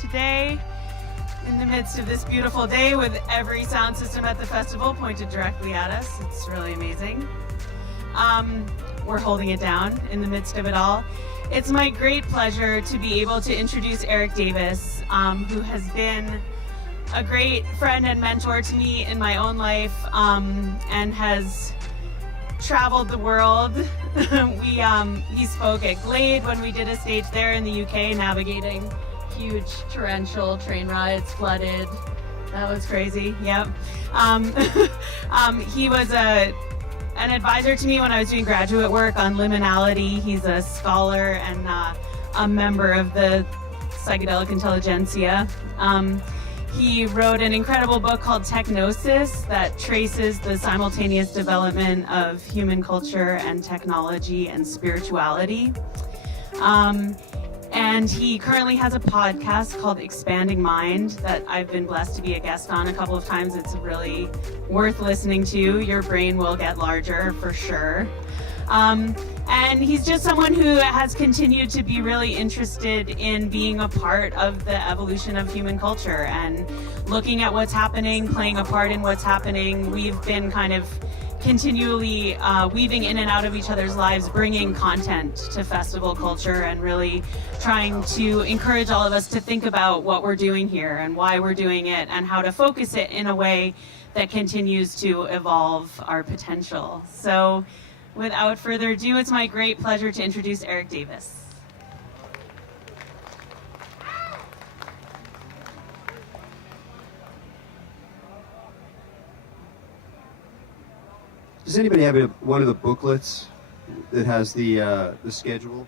Today, in the midst of this beautiful day with every sound system at the festival pointed directly at us. It's really amazing. We're holding it down in the midst of it all. It's my great pleasure to be able to introduce Erik Davis, who has been a great friend and mentor to me in my own life, and has traveled the world. He spoke at Glade when we did a stage there in the UK, navigating huge torrential train rides, flooded. That was crazy. Yep. He was an advisor to me when I was doing graduate work on liminality. He's a scholar and a member of the psychedelic intelligentsia. He wrote an incredible book called Technosis that traces the simultaneous development of human culture and technology and spirituality. And he currently has a podcast called Expanding Mind that I've been blessed to be a guest on a couple of times. It's really worth listening to. Your brain will get larger for sure. And he's just someone who has continued to be really interested in being a part of the evolution of human culture and looking at what's happening, playing a part in what's happening. We've been kind of continually weaving in and out of each other's lives, bringing content to festival culture and really trying to encourage all of us to think about what we're doing here and why we're doing it and how to focus it in a way that continues to evolve our potential. So without further ado, it's my great pleasure to introduce Erik Davis. Does anybody have one of the booklets that has the schedule?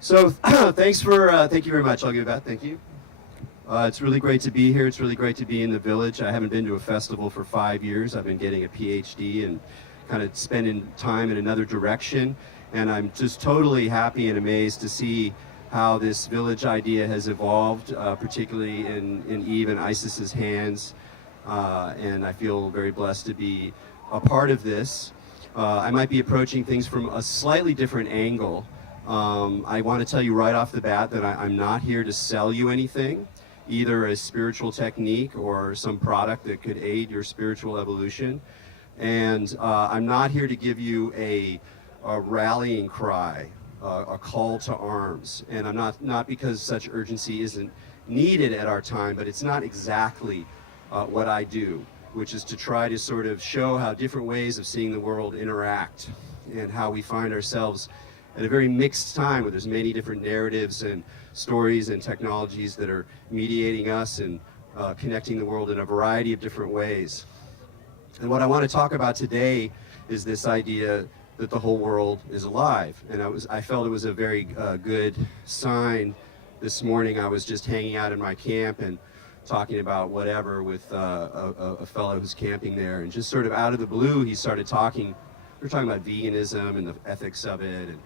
So thank you very much. I'll give it back. Thank you. It's really great to be here. It's really great to be in the village. I haven't been to a festival for 5 years. I've been getting a PhD and kind of spending time in another direction. And I'm just totally happy and amazed to see how this village idea has evolved, particularly in Eve and Isis's hands. And I feel very blessed to be a part of this. I might be approaching things from a slightly different angle. I want to tell you right off the bat that I'm not here to sell you anything, either a spiritual technique or some product that could aid your spiritual evolution. And I'm not here to give you a rallying cry, a call to arms. And I'm not because such urgency isn't needed at our time, but it's not exactly what I do, which is to try to sort of show how different ways of seeing the world interact and how we find ourselves at a very mixed time where there's many different narratives and stories and technologies that are mediating us and connecting the world in a variety of different ways. And what I want to talk about today is this idea that the whole world is alive. And I felt it was a very good sign. This morning I was just hanging out in my camp and talking about whatever with a fellow who's camping there, and just sort of out of the blue he started talking. We were talking about veganism and the ethics of it and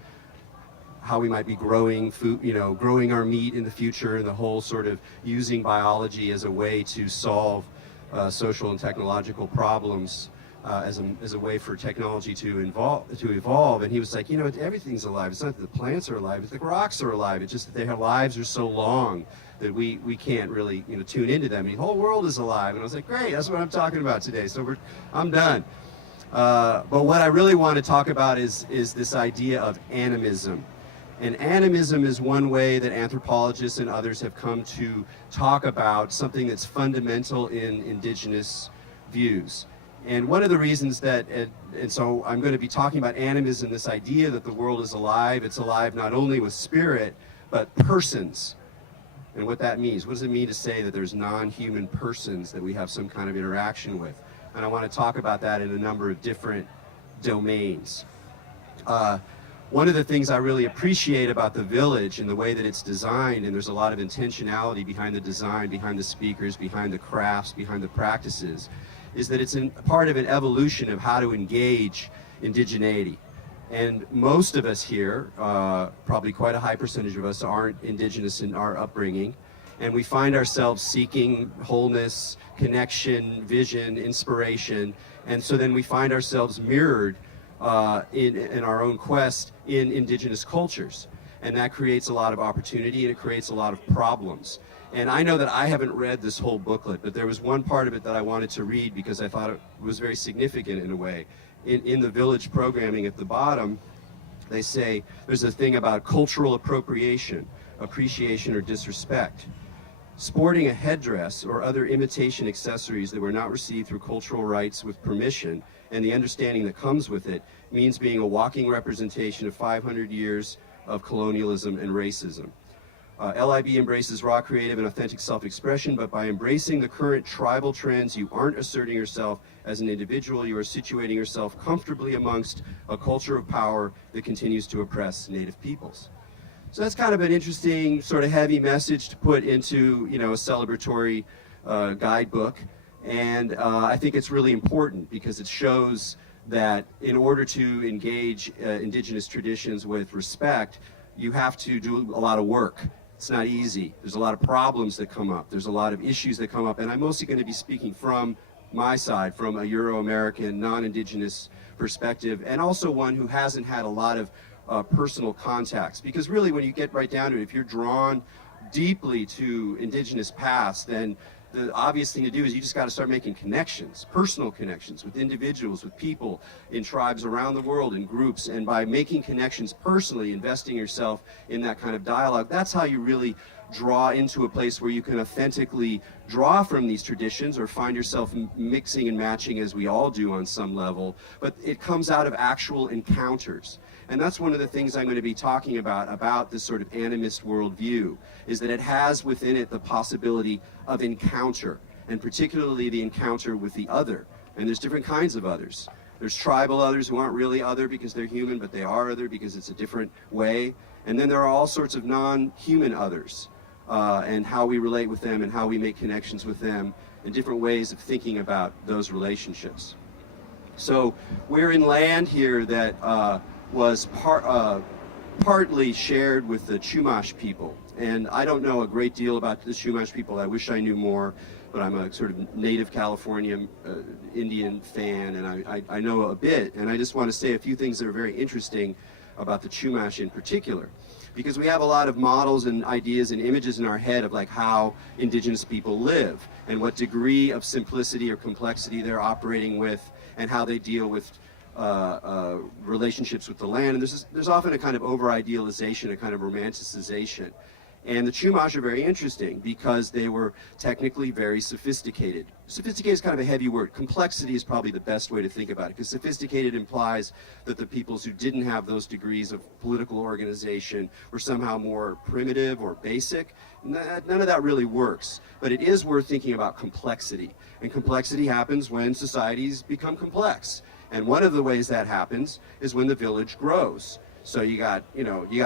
how we might be growing food, growing our meat in the future, and the whole sort of using biology as a way to solve social and technological problems as a way for technology to evolve. And he was like, everything's alive. It's not that the plants are alive, it's the rocks are alive. It's just that their lives are so long that we can't really tune into them. And the whole world is alive. And I was like, great, that's what I'm talking about today. So I'm done. But what I really want to talk about is this idea of animism. And animism is one way that anthropologists and others have come to talk about something that's fundamental in indigenous views. And one of the reasons that, and so I'm going to be talking about animism, this idea that the world is alive. It's alive not only with spirit, but persons. and what that means. What does it mean to say that there's non-human persons that we have some kind of interaction with? And I want to talk about that in a number of different domains. One of the things I really appreciate about the village and the way that it's designed, and there's a lot of intentionality behind the design, behind the speakers, behind the crafts, behind the practices, is that it's part of an evolution of how to engage indigeneity. And most of us here, probably quite a high percentage of us, aren't indigenous in our upbringing. And we find ourselves seeking wholeness, connection, vision, inspiration. And so then we find ourselves mirrored in our own quest in indigenous cultures. And that creates a lot of opportunity, and it creates a lot of problems. And I know that I haven't read this whole booklet, but there was one part of it that I wanted to read because I thought it was very significant in a way. In the village programming at the bottom, they say there's a thing about cultural appropriation, appreciation, or disrespect. Sporting a headdress or other imitation accessories that were not received through cultural rites with permission, and the understanding that comes with it, means being a walking representation of 500 years of colonialism and racism. LIB embraces raw, creative, and authentic self-expression, but by embracing the current tribal trends, you aren't asserting yourself as an individual, you are situating yourself comfortably amongst a culture of power that continues to oppress Native peoples. So that's kind of an interesting, sort of heavy message to put into, you know, a celebratory guidebook. And I think it's really important because it shows that in order to engage indigenous traditions with respect, you have to do a lot of work. It's not easy. There's a lot of problems that come up. There's a lot of issues that come up. And I'm mostly going to be speaking from my side, from a Euro-American, non-indigenous perspective, and also one who hasn't had a lot of personal contacts. Because really, when you get right down to it, if you're drawn deeply to indigenous past, then the obvious thing to do is you just got to start making connections, personal connections with individuals, with people in tribes around the world, in groups. And by making connections personally, investing yourself in that kind of dialogue, that's how you really draw into a place where you can authentically draw from these traditions or find yourself mixing and matching, as we all do on some level. But it comes out of actual encounters. And that's one of the things I'm going to be talking about this sort of animist worldview, is that it has within it the possibility of encounter, and particularly the encounter with the other. And there's different kinds of others. There's tribal others who aren't really other because they're human, but they are other because it's a different way. And then there are all sorts of non-human others, and how we relate with them and how we make connections with them, and different ways of thinking about those relationships. So we're in land here that was partly shared with the Chumash people. And I don't know a great deal about the Chumash people. I wish I knew more, but I'm a sort of native California Indian fan, and I know a bit. And I just want to say a few things that are very interesting about the Chumash in particular. Because we have a lot of models and ideas and images in our head of like how indigenous people live, and what degree of simplicity or complexity they're operating with, and how they deal with relationships with the land. And there's often a kind of over-idealization, a kind of romanticization. And the Chumash are very interesting because they were technically very sophisticated. Sophisticated is kind of a heavy word. Complexity is probably the best way to think about it, because sophisticated implies that the peoples who didn't have those degrees of political organization were somehow more primitive or basic. None of that really works. But it is worth thinking about complexity. And complexity happens when societies become complex. And one of the ways that happens is when the village grows. So you got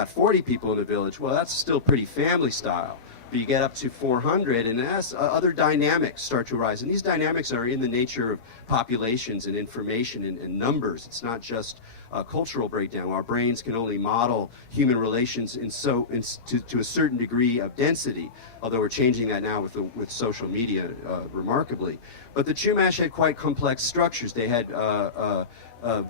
40 people in the village. Well, that's still pretty family style. But you get up to 400, and as other dynamics start to arise. And these dynamics are in the nature of populations and information and numbers. It's not just a cultural breakdown. Our brains can only model human relations to a certain degree of density, although we're changing that now with social media remarkably. But the Chumash had quite complex structures. They had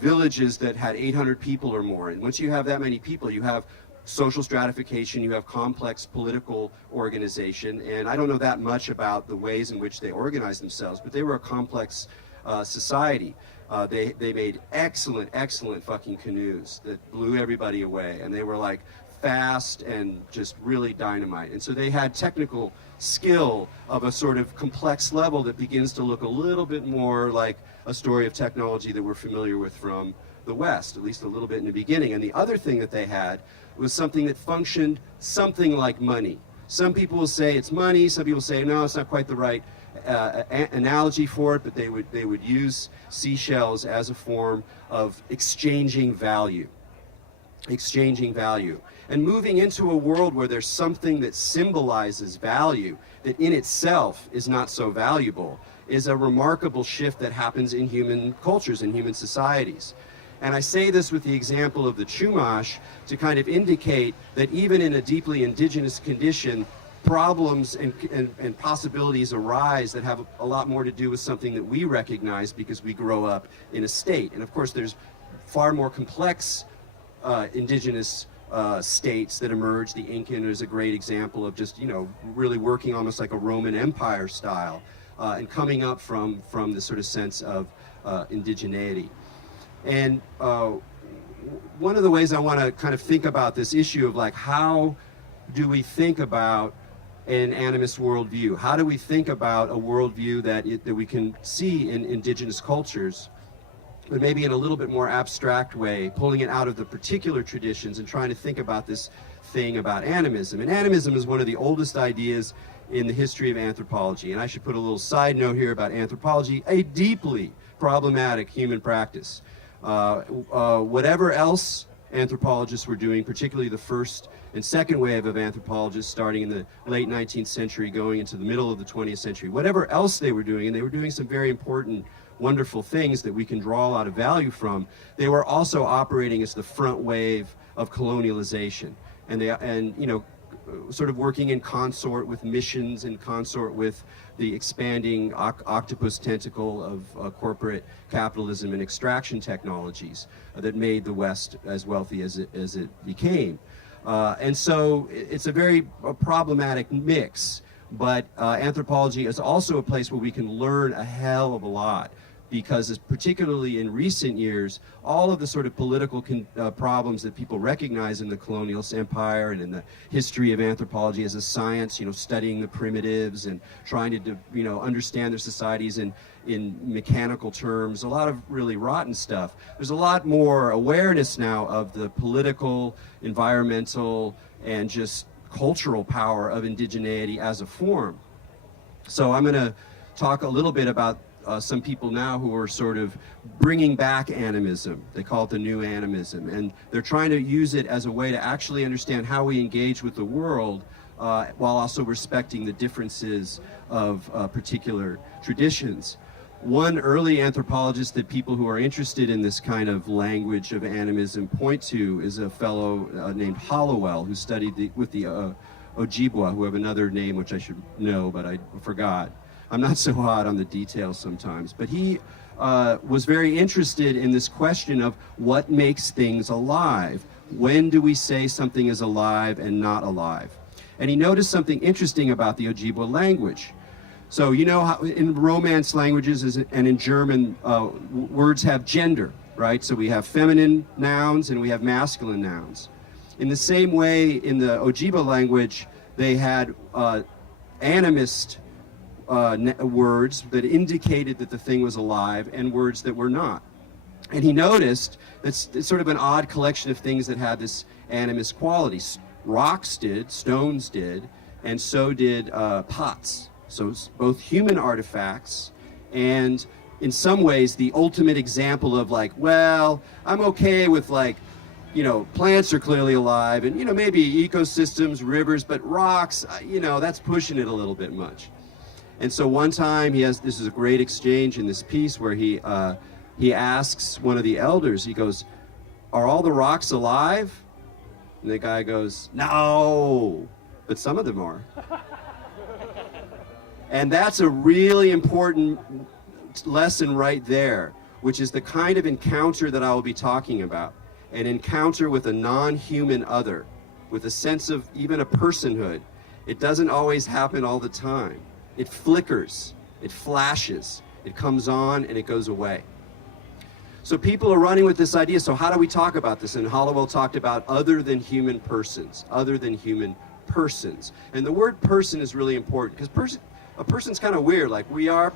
villages that had 800 people or more. And once you have that many people, you have social stratification, you have complex political organization. And I don't know that much about the ways in which they organized themselves, but they were a complex society. They made excellent fucking canoes that blew everybody away. And they were like fast and just really dynamite. And so they had technical skill of a sort of complex level that begins to look a little bit more like a story of technology that we're familiar with from the West, at least a little bit in the beginning. And the other thing that they had was something that functioned something like money. Some people will say it's money. Some people say, no, it's not quite the right analogy for it, but they would use seashells as a form of exchanging value. Exchanging value. And moving into a world where there's something that symbolizes value that in itself is not so valuable is a remarkable shift that happens in human cultures, in human societies. And I say this with the example of the Chumash to kind of indicate that even in a deeply indigenous condition, problems and possibilities arise that have a lot more to do with something that we recognize because we grow up in a state. And of course, there's far more complex indigenous states that emerge. The Incan is a great example of just, really working almost like a Roman Empire style and coming up from this sort of sense of indigeneity. And one of the ways I want to kind of think about this issue of like, how do we think about an animist worldview? How do we think about a worldview that we can see in indigenous cultures, but maybe in a little bit more abstract way, pulling it out of the particular traditions and trying to think about this thing about animism. And animism is one of the oldest ideas in the history of anthropology. And I should put a little side note here about anthropology, a deeply problematic human practice. Whatever else anthropologists were doing, particularly the first and second wave of anthropologists starting in the late 19th century, going into the middle of the 20th century, whatever else they were doing, and they were doing some very important, wonderful things that we can draw a lot of value from, they were also operating as the front wave of colonialization. And sort of working in consort with missions and consort with the expanding octopus tentacle of corporate capitalism and extraction technologies that made the West as wealthy as it became. And so it's a very problematic mix, but anthropology is also a place where we can learn a hell of a lot, because particularly in recent years, all of the sort of political problems that people recognize in the colonial empire and in the history of anthropology as a science, studying the primitives and trying to, understand their societies in mechanical terms, a lot of really rotten stuff. There's a lot more awareness now of the political, environmental, and just cultural power of indigeneity as a form. So I'm going to talk a little bit about some people now who are sort of bringing back animism. They call it the new animism, and they're trying to use it as a way to actually understand how we engage with the world while also respecting the differences of particular traditions. One early anthropologist that people who are interested in this kind of language of animism point to is a fellow named Hollowell, who studied with the Ojibwa, who have another name which I should know, but I forgot. I'm not so hot on the details sometimes, but he was very interested in this question of what makes things alive. When do we say something is alive and not alive? And he noticed something interesting about the Ojibwa language. So how in Romance languages and in German, words have gender, right? So we have feminine nouns and we have masculine nouns. In the same way, in the Ojibwa language, they had animist words that indicated that the thing was alive and words that were not. And he noticed that it's sort of an odd collection of things that had this animist quality. Rocks did, stones did, and so did pots. So both human artifacts and in some ways the ultimate example of like, well, I'm okay with like, plants are clearly alive and, maybe ecosystems, rivers, but rocks, that's pushing it a little bit much. And so one time this is a great exchange in this piece where he asks one of the elders, he goes, "Are all the rocks alive?" And the guy goes, "No, but some of them are." And that's a really important lesson right there, which is the kind of encounter that I will be talking about. An encounter with a non-human other, with a sense of even a personhood. It doesn't always happen all the time. It flickers, it flashes, it comes on and it goes away. So people are running with this idea, so how do we talk about this? And Hollowell talked about other than human persons, other than human persons. And the word person is really important because a person's kind of weird. Like, we are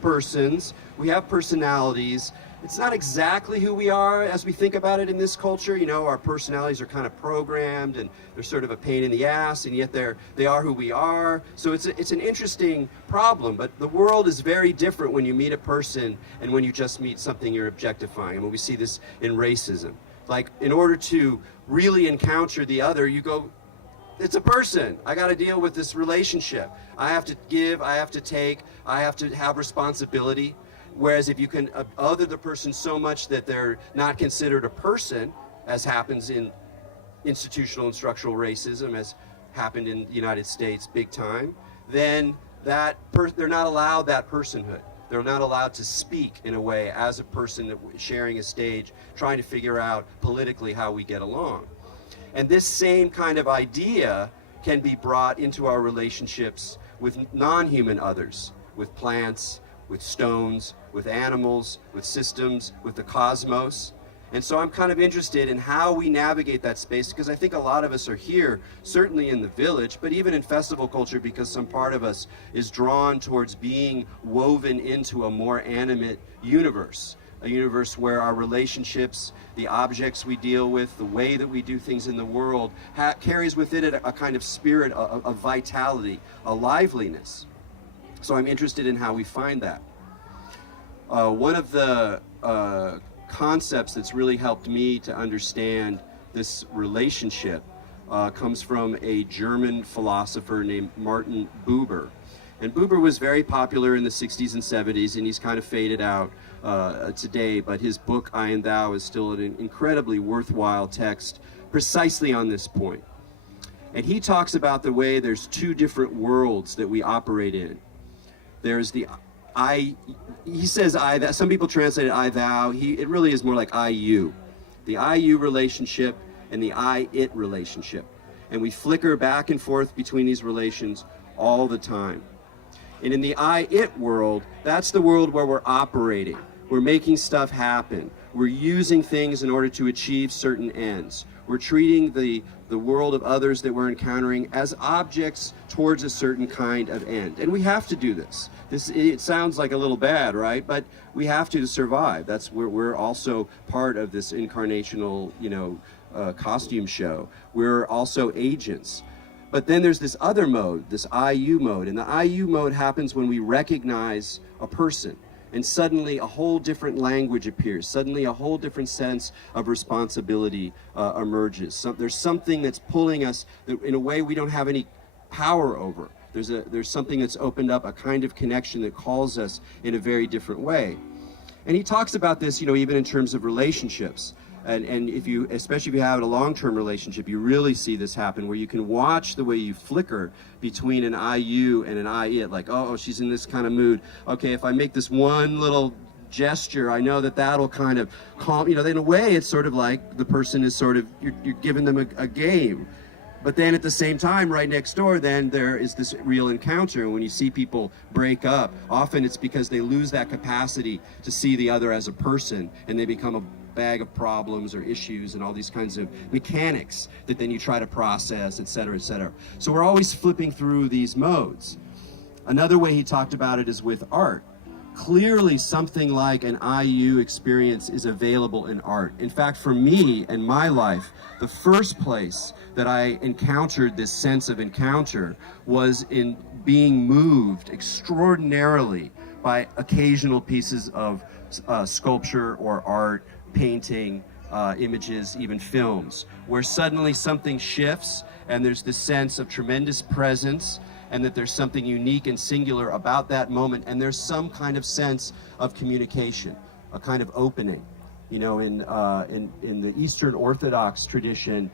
persons, we have personalities, it's not exactly who we are as we think about it in this culture. You know, our personalities are kind of programmed and they're sort of a pain in the ass, and yet they are who we are. So it's an interesting problem, but the world is very different when you meet a person and when you just meet something you're objectifying. And we see this in racism. Like, in order to really encounter the other, you go, it's a person. I got to deal with this relationship. I have to give, I have to take, I have to have responsibility. Whereas if you can other the person so much that they're not considered a person, as happens in institutional and structural racism, as happened in the United States big time, then they're not allowed that personhood. They're not allowed to speak in a way as a person sharing a stage, trying to figure out politically how we get along. And this same kind of idea can be brought into our relationships with non-human others, with plants, with stones, with animals, with systems, with the cosmos. And so I'm kind of interested in how we navigate that space, because I think a lot of us are here, certainly in the village, but even in festival culture, because some part of us is drawn towards being woven into a more animate universe, a universe where our relationships, the objects we deal with, the way that we do things in the world, carries within it a kind of spirit, a vitality, a liveliness. So I'm interested in how we find that. One of the concepts that's really helped me to understand this relationship comes from a German philosopher named Martin Buber. And Buber was very popular in the 60s and 70s, and he's kind of faded out today, but his book, I and Thou, is still an incredibly worthwhile text precisely on this point. And he talks about the way there's two different worlds that we operate in. There's the he says I, that some people translate it I, thou. It really is more like I, you. The I, you relationship and the I, it relationship. And we flicker back and forth between these relations all the time. And in the I, it world, that's the world where we're operating. We're making stuff happen. We're using things in order to achieve certain ends. We're treating the world of others that we're encountering as objects towards a certain kind of end. And we have to do this. It sounds like a little bad, right? But we have to survive. That's where we're also part of this incarnational, costume show. We're also agents. But then there's this other mode, this IU mode. And the IU mode happens when we recognize a person. And suddenly a whole different language appears. Suddenly a whole different sense of responsibility emerges. There's something that's pulling us that in a way we don't have any power over. There's something that's opened up, a kind of connection that calls us in a very different way. And he talks about this, even in terms of relationships. And especially if you have a long-term relationship, you really see this happen, where you can watch the way you flicker between an IU and an I-it, like, oh, she's in this kind of mood. Okay, if I make this one little gesture, I know that'll kind of calm, in a way, it's sort of like the person is sort of, you're giving them a game. But then at the same time, right next door, then there is this real encounter. When you see people break up, often it's because they lose that capacity to see the other as a person, and they become a bag of problems or issues and all these kinds of mechanics that then you try to process, et cetera, et cetera. So we're always flipping through these modes. Another way he talked about it is with art. Clearly something like an IU experience is available in art. In fact, for me and my life, the first place that I encountered this sense of encounter was in being moved extraordinarily by occasional pieces of sculpture or art, painting, images, even films, where suddenly something shifts and there's this sense of tremendous presence, and that there's something unique and singular about that moment, and there's some kind of sense of communication, a kind of opening. In the Eastern Orthodox tradition,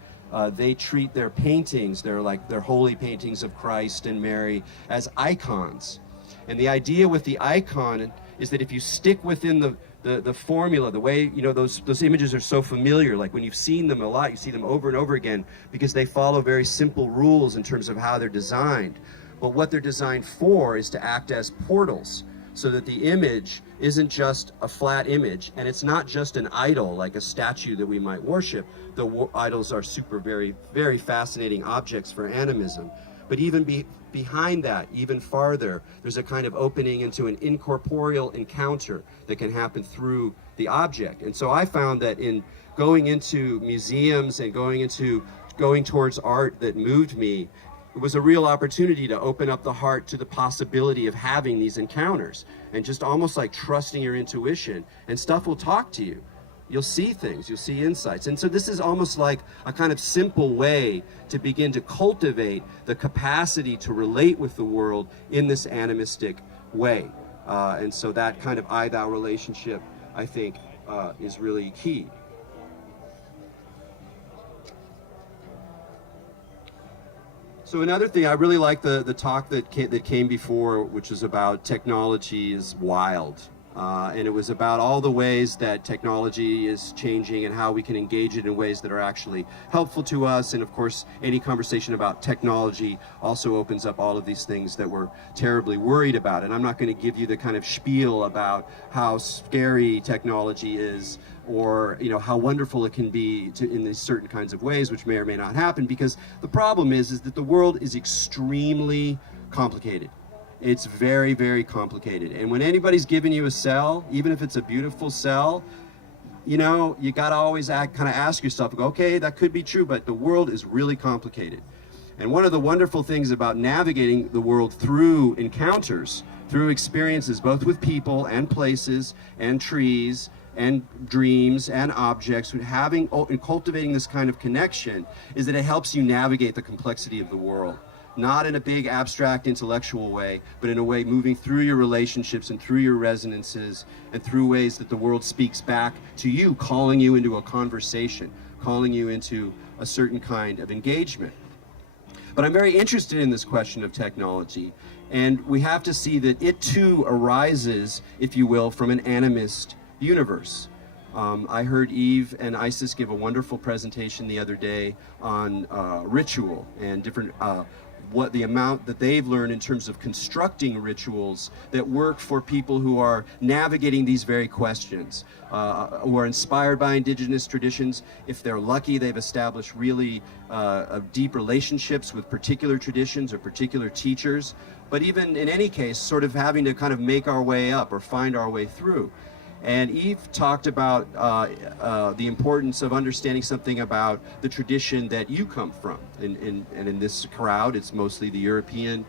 they treat their paintings, their holy paintings of Christ and Mary, as icons. And the idea with the icon is that if you stick within the formula, the way, those images are so familiar, like when you've seen them a lot, you see them over and over again, because they follow very simple rules in terms of how they're designed. But what they're designed for is to act as portals, so that the image isn't just a flat image, and it's not just an idol, like a statue that we might worship. The idols are very, very fascinating objects for animism. But even behind that, even farther, there's a kind of opening into an incorporeal encounter that can happen through the object. And so I found that in going into museums and going towards art that moved me, it was a real opportunity to open up the heart to the possibility of having these encounters and just almost like trusting your intuition, and stuff will talk to you. You'll see things, you'll see insights. And so this is almost like a kind of simple way to begin to cultivate the capacity to relate with the world in this animistic way. And so that kind of I-thou relationship, I think, is really key. So another thing, I really like the talk that came before, which is about technology is wild. And it was about all the ways that technology is changing and how we can engage it in ways that are actually helpful to us. And of course, any conversation about technology also opens up all of these things that we're terribly worried about. And I'm not going to give you the kind of spiel about how scary technology is, or how wonderful it can be in these certain kinds of ways, which may or may not happen, because the problem is that the world is extremely complicated. It's very, very complicated. And when anybody's giving you a cell, even if it's a beautiful cell, you got to always kind of ask yourself, okay, that could be true, but the world is really complicated. And one of the wonderful things about navigating the world through encounters, through experiences, both with people and places and trees and dreams and objects, having and cultivating this kind of connection, is that it helps you navigate the complexity of the world. Not in a big abstract intellectual way, but in a way moving through your relationships and through your resonances and through ways that the world speaks back to you, calling you into a conversation, calling you into a certain kind of engagement. But I'm very interested in this question of technology, and we have to see that it too arises, if you will, from an animist universe. I heard Eve and Isis give a wonderful presentation the other day on ritual and different what the amount that they've learned in terms of constructing rituals that work for people who are navigating these very questions, who are inspired by indigenous traditions. If they're lucky, they've established really deep relationships with particular traditions or particular teachers. But even in any case, sort of having to kind of make our way up or find our way through. And Eve talked about the importance of understanding something about the tradition that you come from. And in this crowd, it's mostly the European,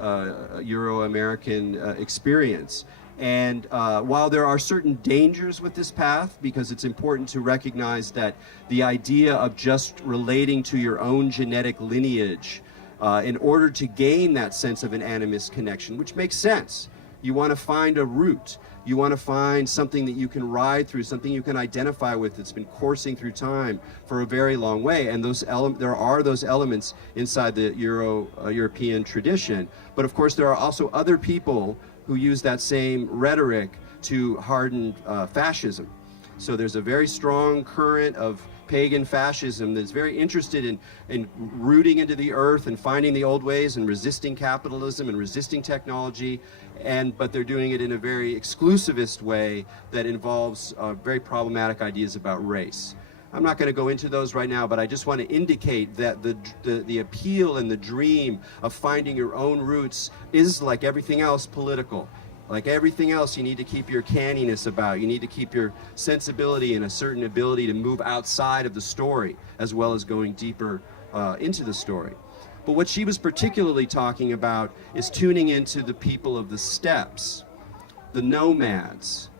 Euro-American experience. And while there are certain dangers with this path, because it's important to recognize that the idea of just relating to your own genetic lineage in order to gain that sense of an animist connection, which makes sense. You want to find a root. You want to find something that you can ride through, something you can identify with that's been coursing through time for a very long way. And there are those elements inside the European tradition. But of course, there are also other people who use that same rhetoric to harden fascism. So there's a very strong current of pagan fascism that's very interested in rooting into the earth and finding the old ways and resisting capitalism and resisting technology, but they're doing it in a very exclusivist way that involves very problematic ideas about race. I'm not going to go into those right now, but I just want to indicate that the appeal and the dream of finding your own roots is, like everything else, political. Like everything else, you need to keep your canniness about. You need to keep your sensibility and a certain ability to move outside of the story, as well as going deeper into the story. But what she was particularly talking about is tuning into the people of the steppes, the nomads.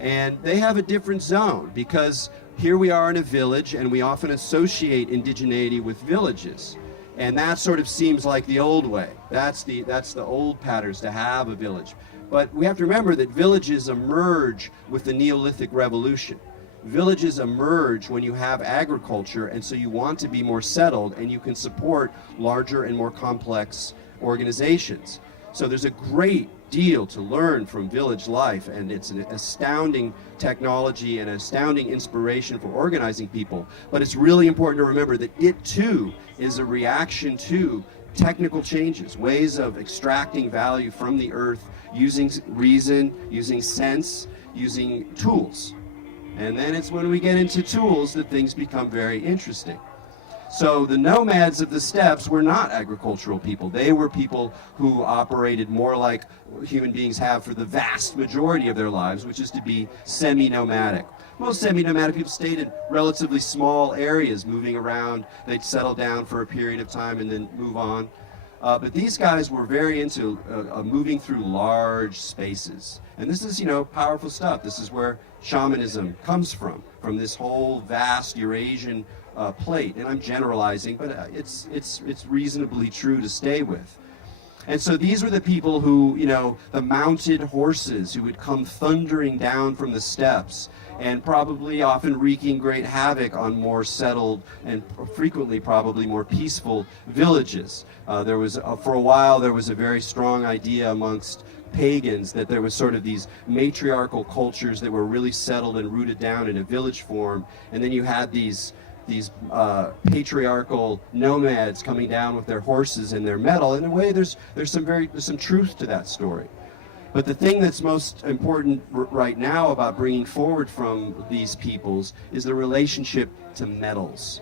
And they have a different zone, because here we are in a village, and we often associate indigeneity with villages. And that sort of seems like the old way. That's the old patterns, to have a village. But we have to remember that villages emerge with the Neolithic Revolution. Villages emerge when you have agriculture, and so you want to be more settled, and you can support larger and more complex organizations. So there's a great deal to learn from village life, and it's an astounding technology and an astounding inspiration for organizing people. But it's really important to remember that it too is a reaction to technical changes, ways of extracting value from the earth, using reason, using sense, using tools. And then it's when we get into tools that things become very interesting. So the nomads of the steppes were not agricultural people. They were people who operated more like human beings have for the vast majority of their lives, which is to be semi-nomadic. Most semi-nomadic people stayed in relatively small areas, moving around. They'd settle down for a period of time and then move on. But these guys were very into moving through large spaces. And this is, powerful stuff. This is where shamanism comes from this whole vast Eurasian plate. And I'm generalizing, but it's reasonably true to stay with. And so these were the people who, the mounted horses who would come thundering down from the steppes and probably often wreaking great havoc on more settled and frequently probably more peaceful villages. There was, for a while, there was a very strong idea amongst pagans that there was sort of these matriarchal cultures that were really settled and rooted down in a village form, and then you had these patriarchal nomads coming down with their horses and their metal. In a way, there's some truth to that story. But the thing that's most important right now about bringing forward from these peoples is the relationship to metals.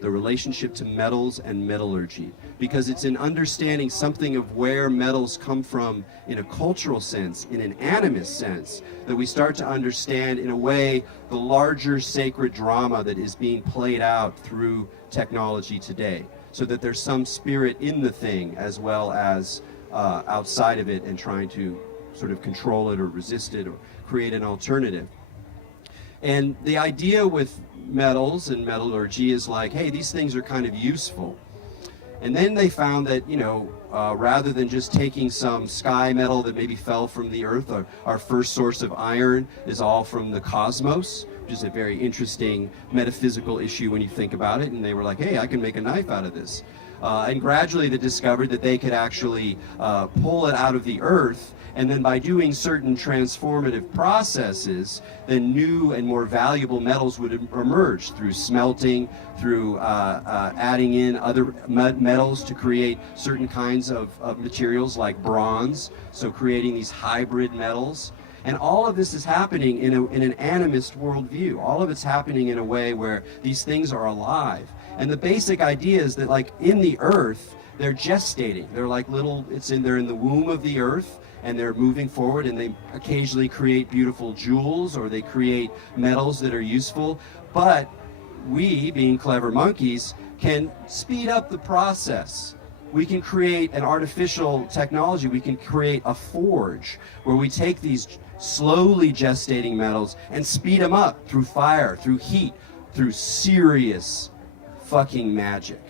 The relationship to metals and metallurgy. Because it's in understanding something of where metals come from in a cultural sense, in an animist sense, that we start to understand, in a way, the larger sacred drama that is being played out through technology today. So that there's some spirit in the thing as well as outside of it and trying to sort of control it or resist it or create an alternative. And the idea with metals and metallurgy is like, hey, these things are kind of useful. And then they found that, rather than just taking some sky metal that maybe fell from the earth, our first source of iron is all from the cosmos, which is a very interesting metaphysical issue when you think about it. And they were like, hey, I can make a knife out of this. And gradually they discovered that they could actually pull it out of the earth, and then by doing certain transformative processes, then new and more valuable metals would emerge through smelting, through adding in other metals to create certain kinds of materials like bronze, so creating these hybrid metals. And all of this is happening in an animist worldview. All of it's happening in a way where these things are alive. And the basic idea is that, like, in the earth, they're gestating. They're like they're in the womb of the earth, and they're moving forward, and they occasionally create beautiful jewels, or they create metals that are useful. But we, being clever monkeys, can speed up the process. We can create an artificial technology. We can create a forge where we take these slowly gestating metals and speed them up through fire, through heat, through serious fucking magic.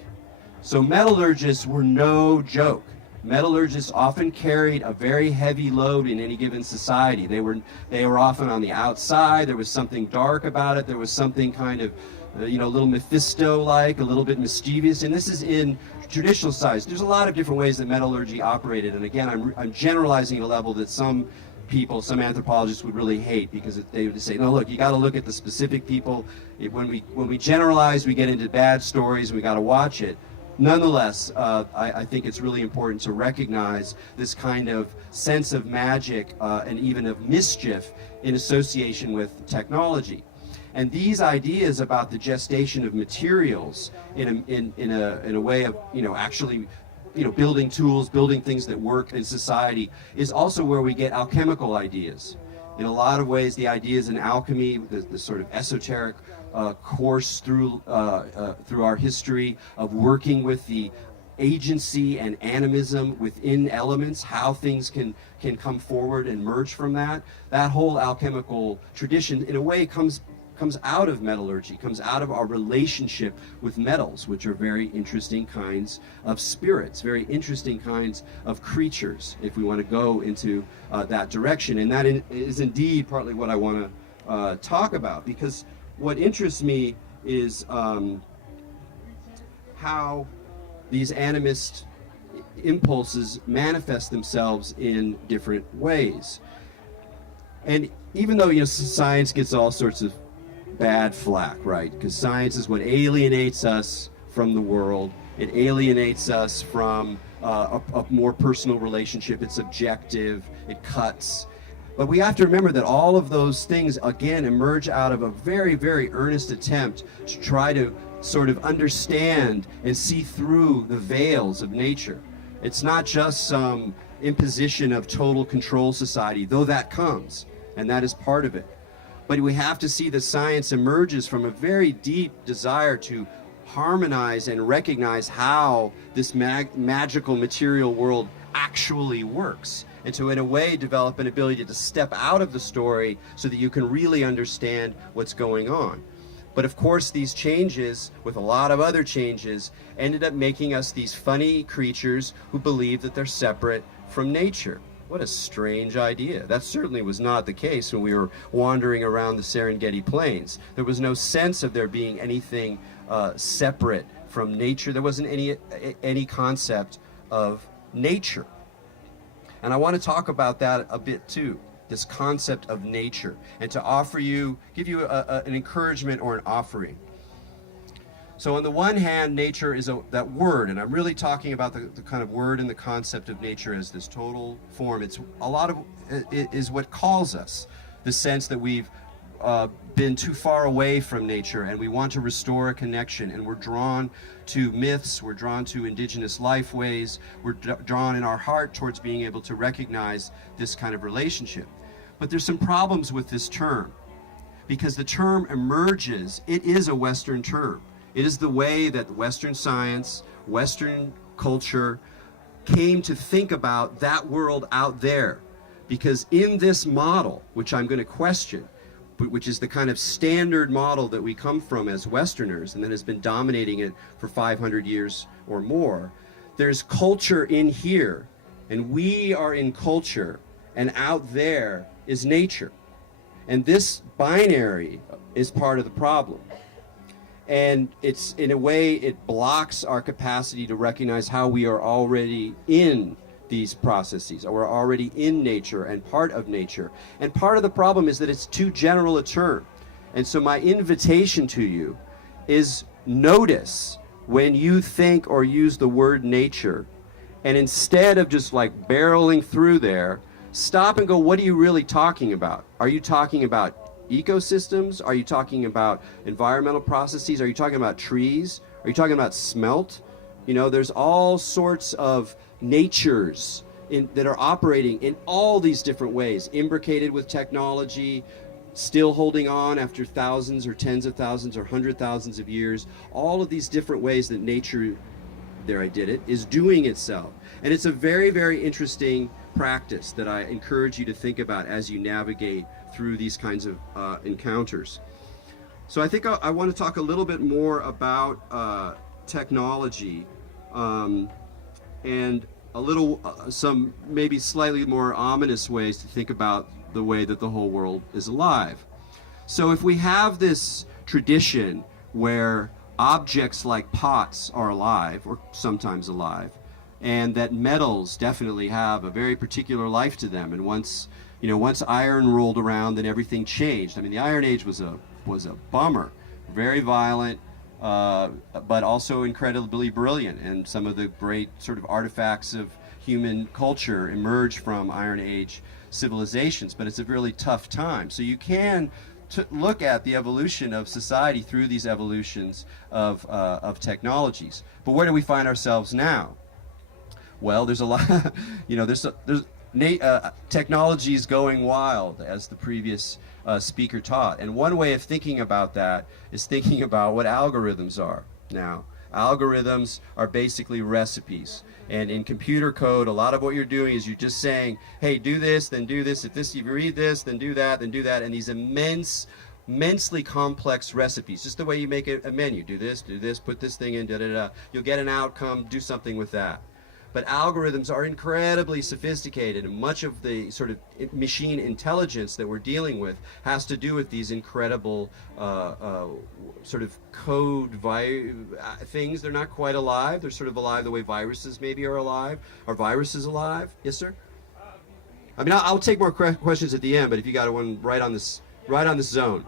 So metallurgists were no joke. Metallurgists often carried a very heavy load in any given society. They were often on the outside. There was something dark about it. There was something kind of, a little Mephisto-like, a little bit mischievous. And this is in traditional science. There's a lot of different ways that metallurgy operated. And again, I'm generalizing at a level that some anthropologists would really hate, because they would say, no, look, you got to look at the specific people. When we generalize, we get into bad stories, and we got to watch it. Nonetheless, I think it's really important to recognize this kind of sense of magic and even of mischief in association with technology. And these ideas about the gestation of materials in a way of actually building tools, building things that work in society, is also where we get alchemical ideas. In a lot of ways, the ideas in alchemy, the sort of esoteric course through our history of working with the agency and animism within elements, how things can come forward and merge from that. That whole alchemical tradition, in a way, comes out of metallurgy, comes out of our relationship with metals, which are very interesting kinds of spirits, very interesting kinds of creatures, if we want to go into that direction. And that is indeed partly what I want to talk about, because what interests me is how these animist impulses manifest themselves in different ways. And even though science gets all sorts of bad flack, right? Because science is what alienates us from the world. It alienates us from a more personal relationship. It's objective. It cuts. But we have to remember that all of those things, again, emerge out of a very, very earnest attempt to try to sort of understand and see through the veils of nature. It's not just some imposition of total control society, though that comes, and that is part of it. But we have to see that science emerges from a very deep desire to harmonize and recognize how this magical material world actually works, and to, in a way, develop an ability to step out of the story so that you can really understand what's going on. But of course, these changes, with a lot of other changes, ended up making us these funny creatures who believe that they're separate from nature. What a strange idea. That certainly was not the case when we were wandering around the Serengeti Plains. There was no sense of there being anything separate from nature. There wasn't any concept of nature. And I want to talk about that a bit too, this concept of nature, and to offer you, give you an encouragement or an offering. So on the one hand, nature is that word, and I'm really talking about the kind of word and the concept of nature as this total form. It's a lot of it is what calls us, the sense that we've been too far away from nature and we want to restore a connection, and we're drawn to myths, we're drawn to indigenous lifeways, we're drawn in our heart towards being able to recognize this kind of relationship. But there's some problems with this term, because the term emerges, it is a Western term. It is the way that Western science, Western culture came to think about that world out there. Because in this model, which I'm going to question, which is the kind of standard model that we come from as Westerners and that has been dominating it for 500 years or more, there's culture in here, and we are in culture, and out there is nature. And this binary is part of the problem. And it's, in a way, it blocks our capacity to recognize how we are already in these processes, or we're already in nature and part of nature. And part of the problem is that it's too general a term. And so my invitation to you is notice when you think or use the word nature, and instead of just like barreling through there, stop and go, what are you really talking about? Are you talking about ecosystems? Are you talking about environmental processes? Are you talking about trees? Are you talking about smelt? You know, there's all sorts of natures that are operating in all these different ways, imbricated with technology, still holding on after thousands or tens of thousands or 100,000s of years. All of these different ways that nature, there I did it, is doing itself. And it's a very, very interesting practice that I encourage you to think about as you navigate through these kinds of encounters. So I think I want to talk a little bit more about technology and a little, some maybe slightly more ominous ways to think about the way that the whole world is alive. So if we have this tradition where objects like pots are alive, or sometimes alive, and that metals definitely have a very particular life to them, and once iron rolled around, then everything changed. I mean, the Iron Age was a bummer, very violent, but also incredibly brilliant, and some of the great sort of artifacts of human culture emerge from Iron Age civilizations, but it's a really tough time. So you can look at the evolution of society through these evolutions of technologies. But where do we find ourselves now? Well, there's a lot, technology is going wild, as the previous speaker taught. And one way of thinking about that is thinking about what algorithms are now. Algorithms are basically recipes. And in computer code, a lot of what you're doing is you're just saying, hey, do this, then do this. If you read this, then do that, then do that. And these immensely complex recipes, just the way you make a menu. Do this, put this thing in, da-da-da. You'll get an outcome, do something with that. But algorithms are incredibly sophisticated, and much of the sort of machine intelligence that we're dealing with has to do with these incredible sort of code things. They're not quite alive. They're sort of alive the way viruses maybe are alive. Are viruses alive? Yes, sir? I mean, I'll take more questions at the end, but if you got one right on this zone.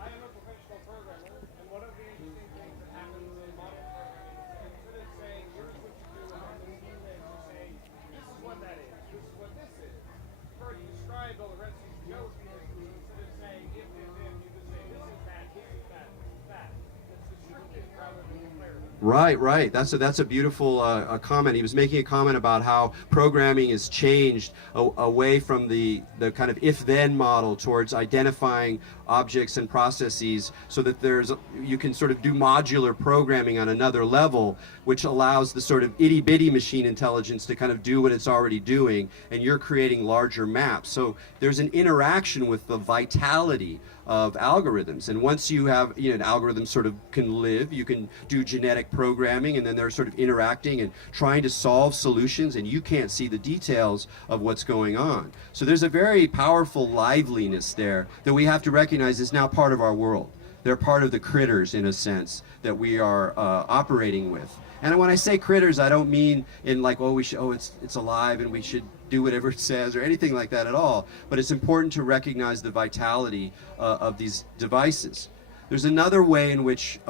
Right. That's a beautiful comment. He was making a comment about how programming has changed away from the kind of if-then model towards identifying objects and processes, so that you can sort of do modular programming on another level, which allows the sort of itty-bitty machine intelligence to kind of do what it's already doing, and you're creating larger maps. So there's an interaction with the vitality of algorithms, and once you have, an algorithm sort of can live, you can do genetic programming, and then they're sort of interacting and trying to solve solutions, and you can't see the details of what's going on. So there's a very powerful liveliness there that we have to recognize is now part of our world. They're part of the critters, in a sense, that we are operating with. And when I say critters, I don't mean in like, it's alive and we should do whatever it says or anything like that at all. But it's important to recognize the vitality of these devices. There's another way in which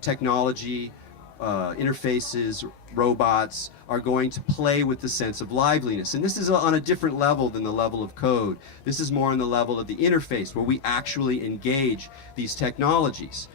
technology, interfaces, robots are going to play with the sense of liveliness. And this is on a different level than the level of code. This is more on the level of the interface, where we actually engage these technologies.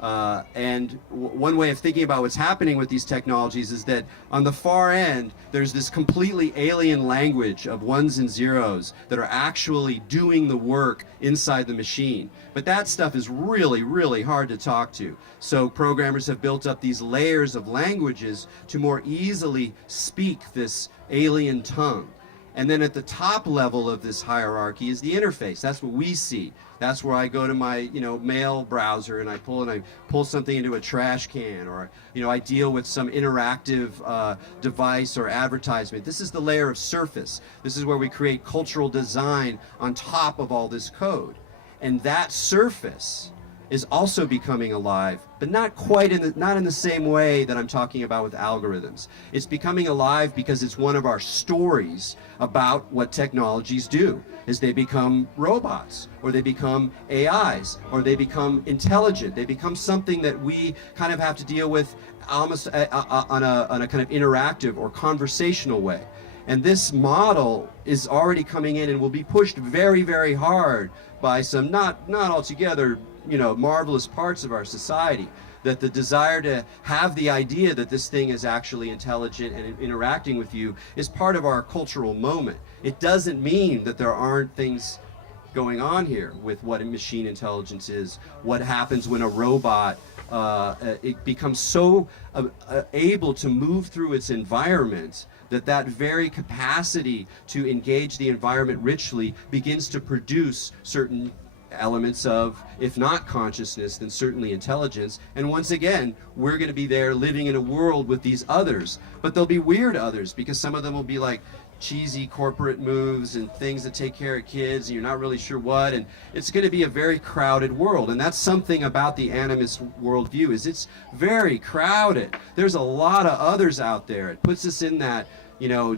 One way of thinking about what's happening with these technologies is that on the far end, there's this completely alien language of ones and zeros that are actually doing the work inside the machine. But that stuff is really, really hard to talk to. So programmers have built up these layers of languages to more easily speak this alien tongue. And then at the top level of this hierarchy is the interface. That's what we see. That's where I go to my, mail browser and I pull something into a trash can, or, I deal with some interactive device or advertisement. This is the layer of surface. This is where we create cultural design on top of all this code. And that surface is also becoming alive, but not quite not in the same way that I'm talking about with algorithms. It's becoming alive because it's one of our stories about what technologies do, is they become robots, or they become AIs, or they become intelligent. They become something that we kind of have to deal with almost on a kind of interactive or conversational way. And this model is already coming in and will be pushed very, very hard by some not altogether marvelous parts of our society, that the desire to have the idea that this thing is actually intelligent and interacting with you is part of our cultural moment. It doesn't mean that there aren't things going on here with what a machine intelligence is, what happens when a robot it becomes so able to move through its environment that very capacity to engage the environment richly begins to produce certain elements of, if not consciousness, then certainly intelligence. And once again, we're going to be there living in a world with these others, but they'll be weird others, because some of them will be like cheesy corporate moves and things that take care of kids and you're not really sure what, and it's going to be a very crowded world. And that's something about the animist worldview, is it's very crowded. There's a lot of others out there. It puts us in that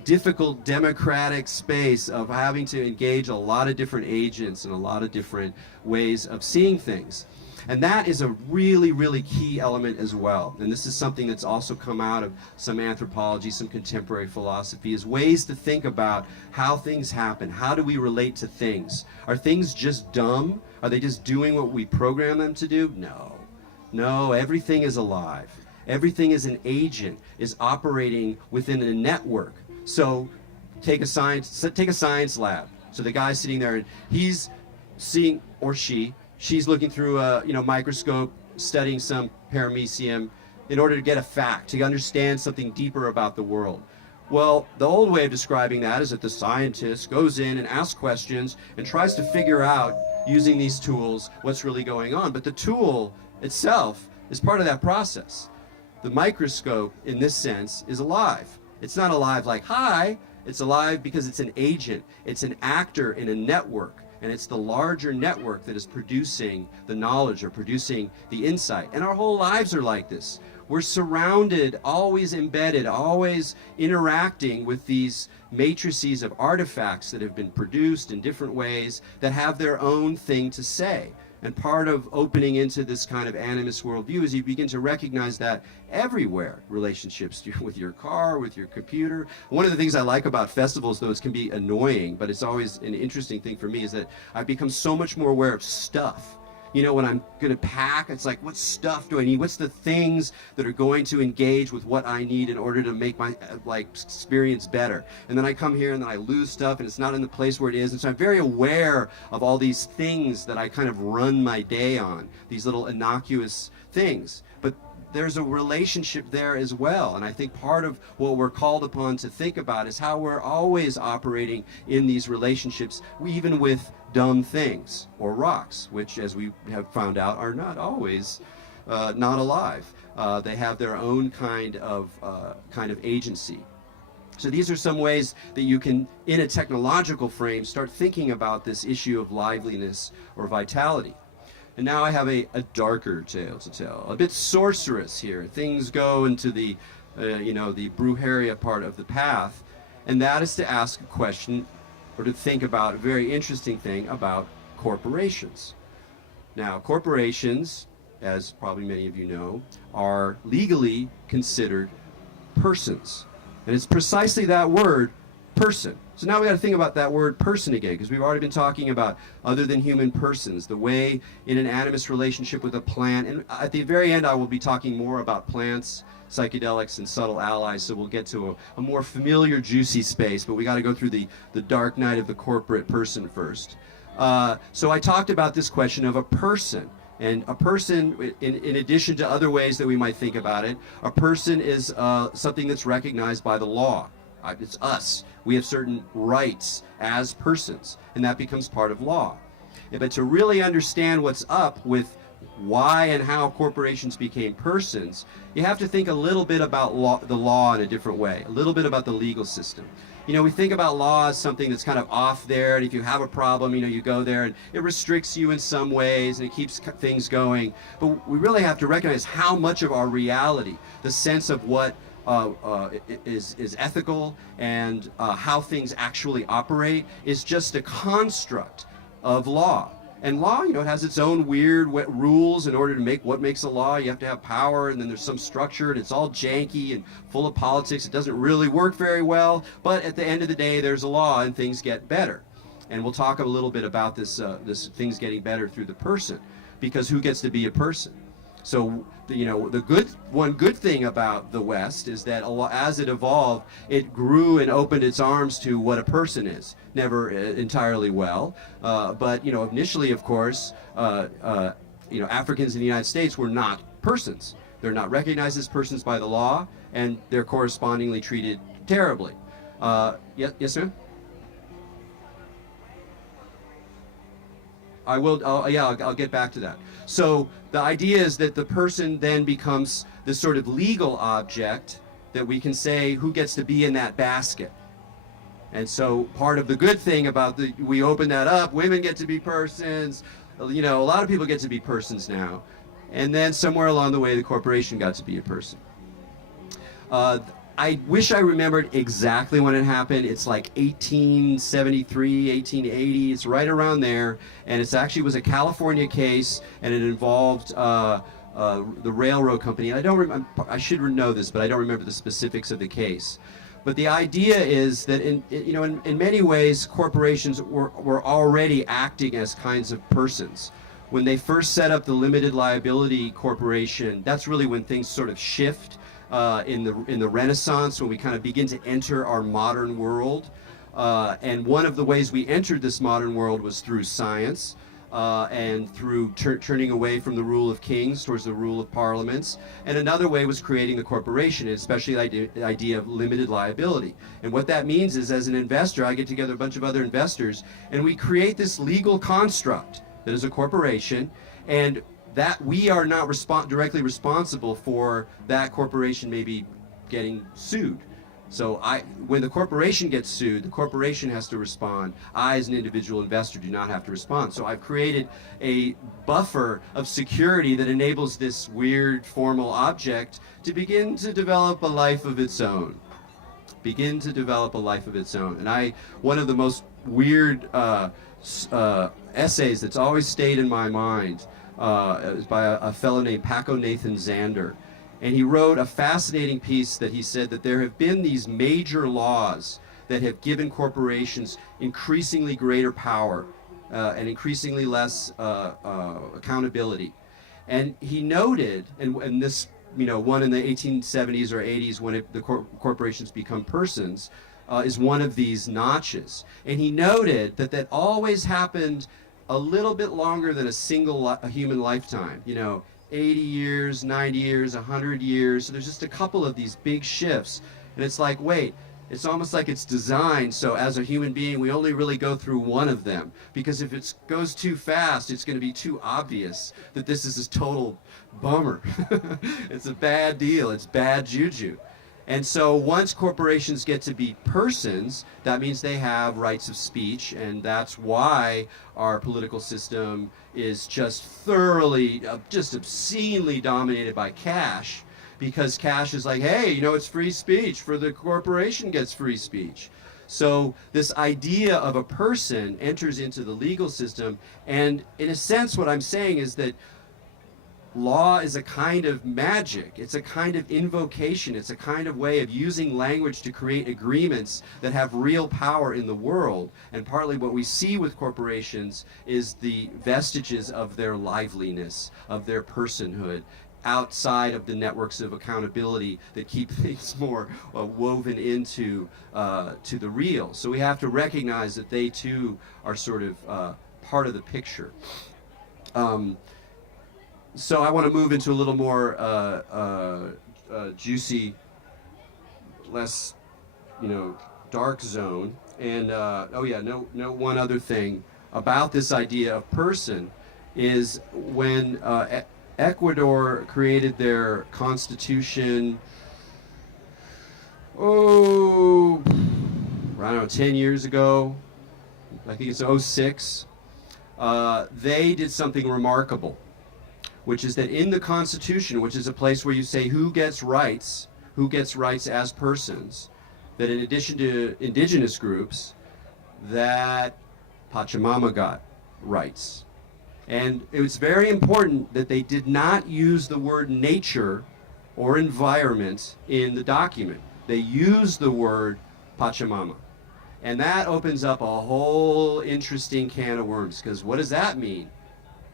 difficult democratic space of having to engage a lot of different agents and a lot of different ways of seeing things. And that is a really, really key element as well. And this is something that's also come out of some anthropology, some contemporary philosophy, is ways to think about how things happen. How do we relate to things? Are things just dumb? Are they just doing what we program them to do? No, everything is alive. Everything is an agent, is operating within a network. So take a science lab. So the guy's sitting there and he's seeing, or she's looking through a microscope, studying some paramecium in order to get a fact, to understand something deeper about the world. Well, the old way of describing that is that the scientist goes in and asks questions and tries to figure out, using these tools, what's really going on. But the tool itself is part of that process. The microscope, in this sense, is alive. It's not alive like, hi. It's alive because it's an agent. It's an actor in a network. And it's the larger network that is producing the knowledge or producing the insight. And our whole lives are like this. We're surrounded, always embedded, always interacting with these matrices of artifacts that have been produced in different ways that have their own thing to say. And part of opening into this kind of animist worldview is you begin to recognize that everywhere. Relationships with your car, with your computer. One of the things I like about festivals, though, it can be annoying, but it's always an interesting thing for me, is that I've become so much more aware of stuff. You know, when I'm going to pack, it's like, what stuff do I need? What's the things that are going to engage with what I need in order to make my experience better? And then I come here and then I lose stuff and it's not in the place where it is. And so I'm very aware of all these things that I kind of run my day on, these little innocuous things. But there's a relationship there as well. And I think part of what we're called upon to think about is how we're always operating in these relationships, even with dumb things or rocks, which, as we have found out, are not always not alive. They have their own kind of agency. So these are some ways that you can, in a technological frame, start thinking about this issue of liveliness or vitality. And now I have a darker tale to tell, a bit sorcerous here. Things go into the, the brujeria part of the path, and that is to ask a question or to think about a very interesting thing about corporations. Now, corporations, as probably many of you know, are legally considered persons. And it's precisely that word, person. So now we got to think about that word person again, because we've already been talking about other than human persons, the way in an animist relationship with a plant. And at the very end, I will be talking more about plants, psychedelics, and subtle allies, so we'll get to a more familiar, juicy space, but we got to go through the dark night of the corporate person first. So I talked about this question of a person. And a person, in addition to other ways that we might think about it, a person is something that's recognized by the law. It's us. We have certain rights as persons, and that becomes part of law. But to really understand what's up with why and how corporations became persons, you have to think a little bit about the law in a different way, a little bit about the legal system. You know, we think about law as something that's kind of off there, and if you have a problem, you know, you go there, and it restricts you in some ways, and it keeps things going. But we really have to recognize how much of our reality, the sense of what is ethical and how things actually operate, is just a construct of law. And law, you know, it has its own weird rules in order to make what makes a law. You have to have power, and then there's some structure, and it's all janky and full of politics. It doesn't really work very well, but at the end of the day, there's a law, and things get better. And we'll talk a little bit about this things getting better through the person, because who gets to be a person? So, you know, one good thing about the West is that as it evolved, it grew and opened its arms to what a person is. Never entirely well, but, you know, initially, of course, Africans in the United States were not persons. They're not recognized as persons by the law, and they're correspondingly treated terribly. Yes, sir? I will, I'll get back to that. So the idea is that the person then becomes this sort of legal object that we can say who gets to be in that basket. And so part of the good thing about we open that up, women get to be persons, you know, a lot of people get to be persons now. And then somewhere along the way, the corporation got to be a person. I wish I remembered exactly when it happened. It's like 1873, 1880. It's right around there, and it actually was a California case, and it involved the railroad company. And I should know this, but I don't remember the specifics of the case. But the idea is that in many ways, corporations were already acting as kinds of persons. When they first set up the limited liability corporation, that's really when things sort of shift. In the Renaissance, when we kind of begin to enter our modern world. And one of the ways we entered this modern world was through science and through turning away from the rule of kings towards the rule of parliaments. And another way was creating the corporation, and especially the idea of limited liability. And what that means is, as an investor, I get together a bunch of other investors, and we create this legal construct that is a corporation, and that we are not directly responsible for that corporation maybe getting sued. So when the corporation gets sued, the corporation has to respond. I, as an individual investor, do not have to respond. So I've created a buffer of security that enables this weird formal object to begin to develop a life of its own. And one of the most weird essays that's always stayed in my mind it was by a fellow named Paco Nathan Zander. And he wrote a fascinating piece that he said that there have been these major laws that have given corporations increasingly greater power and increasingly less accountability. And he noted, and this, one in the 1870s or 80s when the corporations become persons, is one of these notches. And he noted that always happened a little bit longer than a human lifetime. 80 years, 90 years, 100 years. So there's just a couple of these big shifts. And it's like, wait, it's almost like it's designed so as a human being we only really go through one of them, because if it goes too fast it's going to be too obvious that this is a total bummer. It's a bad deal, it's bad juju. And so once corporations get to be persons, that means they have rights of speech, and that's why our political system is just thoroughly, just obscenely dominated by cash. Because cash is like, hey, it's free speech, for the corporation gets free speech. So this idea of a person enters into the legal system, and in a sense what I'm saying is that law is a kind of magic. It's a kind of invocation. It's a kind of way of using language to create agreements that have real power in the world. And partly what we see with corporations is the vestiges of their liveliness, of their personhood, outside of the networks of accountability that keep things more woven into to the real. So we have to recognize that they too are sort of part of the picture. So I want to move into a little more juicy, less, dark zone. And one other thing about this idea of person is when Ecuador created their constitution, I don't know, 10 years ago, I think it's 06, they did something remarkable, which is that in the Constitution, which is a place where you say who gets rights as persons, that in addition to indigenous groups, that Pachamama got rights. And it was very important that they did not use the word nature or environment in the document. They used the word Pachamama. And that opens up a whole interesting can of worms, because what does that mean?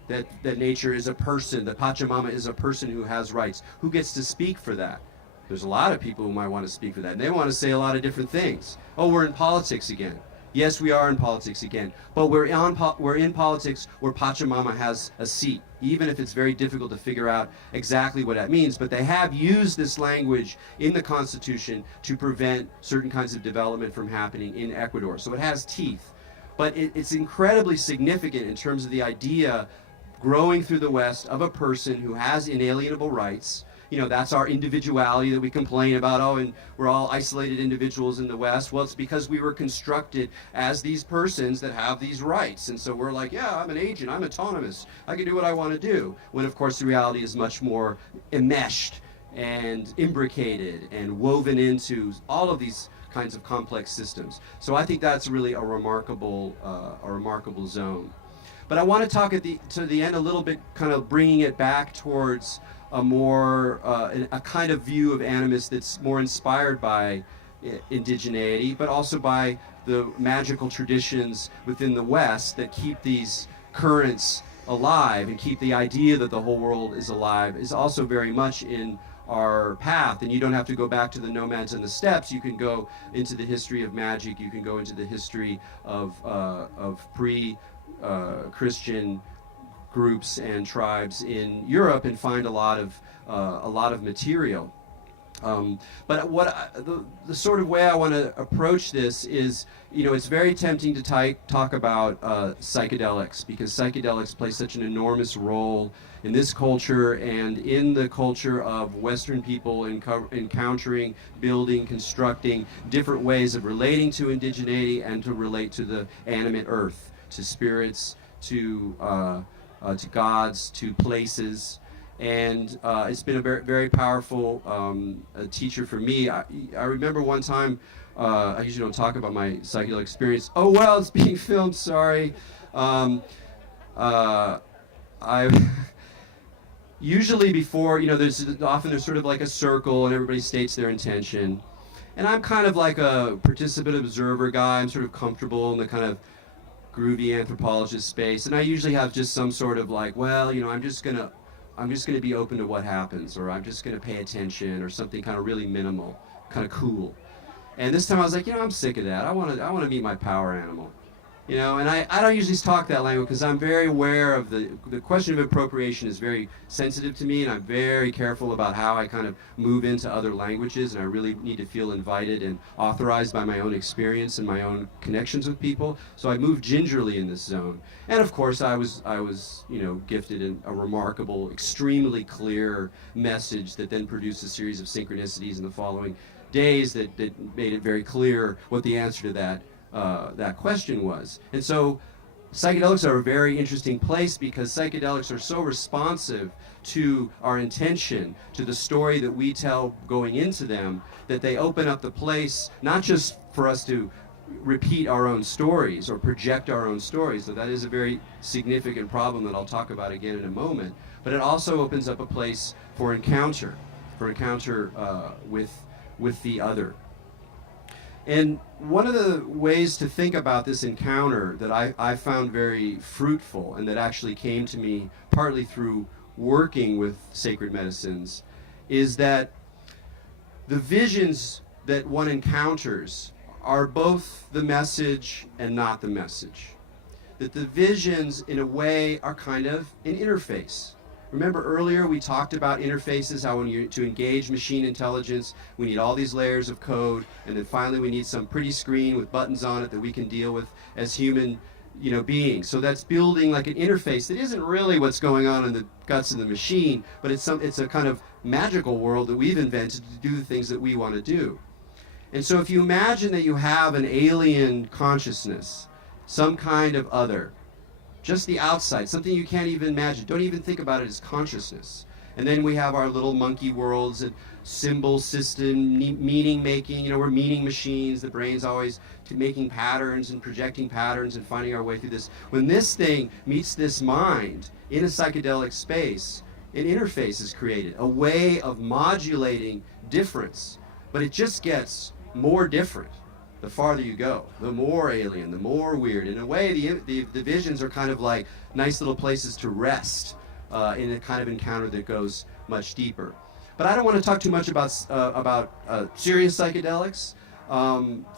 That nature is a person, that Pachamama is a person who has rights. Who gets to speak for that? There's a lot of people who might want to speak for that, and they want to say a lot of different things. Oh, we're in politics again. Yes, we are in politics again, but we're in politics where Pachamama has a seat, even if it's very difficult to figure out exactly what that means. But they have used this language in the Constitution to prevent certain kinds of development from happening in Ecuador. So it has teeth. But it's incredibly significant in terms of the idea growing through the West of a person who has inalienable rights. That's our individuality that we complain about. Oh, and we're all isolated individuals in the West. Well, it's because we were constructed as these persons that have these rights. And so we're like, yeah, I'm an agent, I'm autonomous, I can do what I want to do. When, of course, the reality is much more enmeshed and imbricated and woven into all of these kinds of complex systems. So I think that's really a remarkable zone. But I want to talk to the end a little bit, kind of bringing it back towards a more a kind of view of animist that's more inspired by indigeneity, but also by the magical traditions within the West that keep these currents alive and keep the idea that the whole world is alive, is also very much in our path. And you don't have to go back to the nomads and the steppes. You can go into the history of magic. You can go into the history of pre-Christian groups and tribes in Europe and find a lot of material. But the sort of way I want to approach this is, it's very tempting to talk about psychedelics, because psychedelics play such an enormous role in this culture and in the culture of Western people encountering, building, constructing different ways of relating to indigeneity and to relate to the animate earth, to spirits, to gods, to places. And it's been a very, very powerful teacher for me. I remember one time, I usually don't talk about my psychedelic experience. Oh, well, it's being filmed, sorry. I usually before, there's sort of like a circle and everybody states their intention. And I'm kind of like a participant observer guy. I'm sort of comfortable in the kind of groovy anthropologist space, and I usually have just some sort of like, well, you know, I'm just gonna be open to what happens, or I'm just gonna pay attention, or something kind of really minimal, kind of cool. And this time I was like, you know, I'm sick of that. I want to meet my power animal. You know, and I don't usually talk that language because I'm very aware of the question of appropriation is very sensitive to me, and I'm very careful about how I kind of move into other languages, and I really need to feel invited and authorized by my own experience and my own connections with people. So I move gingerly in this zone. And of course I was you know, gifted in a remarkable, extremely clear message that then produced a series of synchronicities in the following days that made it very clear what the answer to that question was. And so psychedelics are a very interesting place because psychedelics are so responsive to our intention, to the story that we tell going into them, that they open up the place not just for us to repeat our own stories or project our own stories, though that is a very significant problem that I'll talk about again in a moment, but it also opens up a place for encounter with the other. And one of the ways to think about this encounter that I found very fruitful, and that actually came to me partly through working with sacred medicines, is that the visions that one encounters are both the message and not the message. That the visions, in a way, are kind of an interface. Remember earlier we talked about interfaces, how to engage machine intelligence, we need all these layers of code, and then finally we need some pretty screen with buttons on it that we can deal with as human, you know, beings. So that's building like an interface that isn't really what's going on in the guts of the machine, but it's a kind of magical world that we've invented to do the things that we want to do. And so if you imagine that you have an alien consciousness, some kind of other, just the outside, something you can't even imagine. Don't even think about it as consciousness. And then we have our little monkey worlds and symbol system, meaning making. You know, we're meaning machines. The brain's always making patterns and projecting patterns and finding our way through this. When this thing meets this mind in a psychedelic space, an interface is created, a way of modulating difference. But it just gets more different. The farther you go, the more alien, the more weird. In a way, the visions are kind of like nice little places to rest in a kind of encounter that goes much deeper. But I don't want to talk too much about serious psychedelics.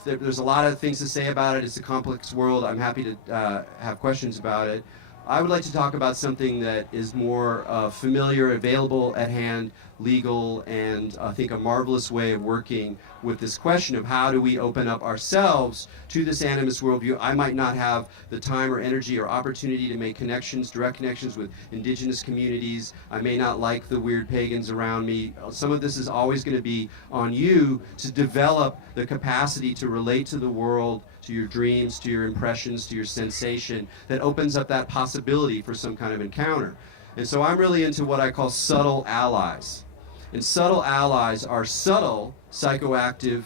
There's a lot of things to say about it. It's a complex world. I'm happy to have questions about it. I would like to talk about something that is more familiar, available at hand, legal, and I think a marvelous way of working with this question of how do we open up ourselves to this animist worldview. I might not have the time or energy or opportunity to make connections, direct connections with indigenous communities. I may not like the weird pagans around me. Some of this is always going to be on you to develop the capacity to relate to the world, to your dreams, to your impressions, to your sensation, that opens up that possibility for some kind of encounter. And so I'm really into what I call subtle allies. And subtle allies are subtle psychoactive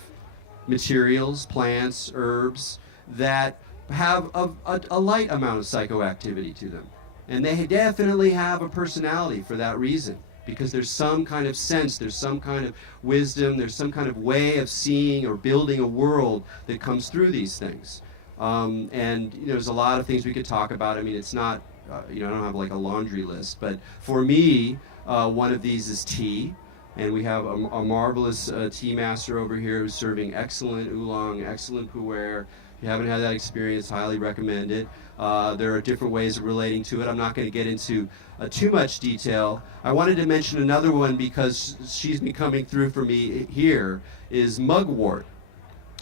materials, plants, herbs, that have a light amount of psychoactivity to them. And they definitely have a personality for that reason, because there's some kind of sense, there's some kind of wisdom, there's some kind of way of seeing or building a world that comes through these things. And you know, there's a lot of things we could talk about. I mean, it's not, you know, I don't have like a laundry list, but for me, one of these is tea. And we have a marvelous tea master over here who's serving excellent oolong, excellent pu'er. If you haven't had that experience, highly recommend it. There are different ways of relating to it. I'm not going to get into too much detail. I wanted to mention another one because she's been coming through for me here, is mugwort.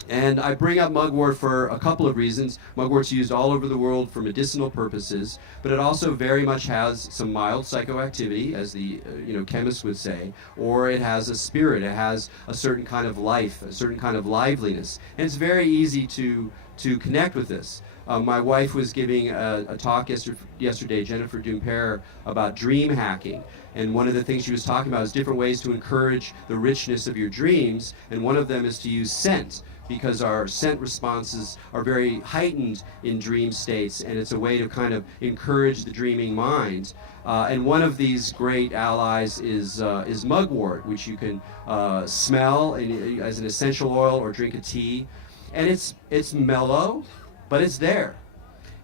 And I bring up mugwort for a couple of reasons. Mugwort's used all over the world for medicinal purposes, but it also very much has some mild psychoactivity, as the chemists would say, or it has a spirit, it has a certain kind of life, a certain kind of liveliness. And it's very easy to connect with this. My wife was giving a talk yesterday, Jennifer Dumper, about dream hacking. And one of the things she was talking about is different ways to encourage the richness of your dreams, and one of them is to use scent, because our scent responses are very heightened in dream states, and it's a way to kind of encourage the dreaming mind. And one of these great allies is mugwort, which you can smell as an essential oil or drink a tea. And it's mellow, but it's there.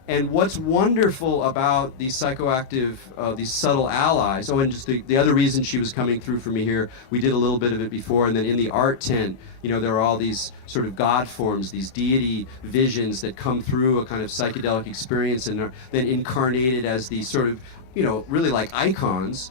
And what's wonderful about these psychoactive, these subtle allies, and just the other reason she was coming through for me here, we did a little bit of it before, and then in the art tent, there are all these sort of God forms, these deity visions that come through a kind of psychedelic experience and are then incarnated as these sort of, really like icons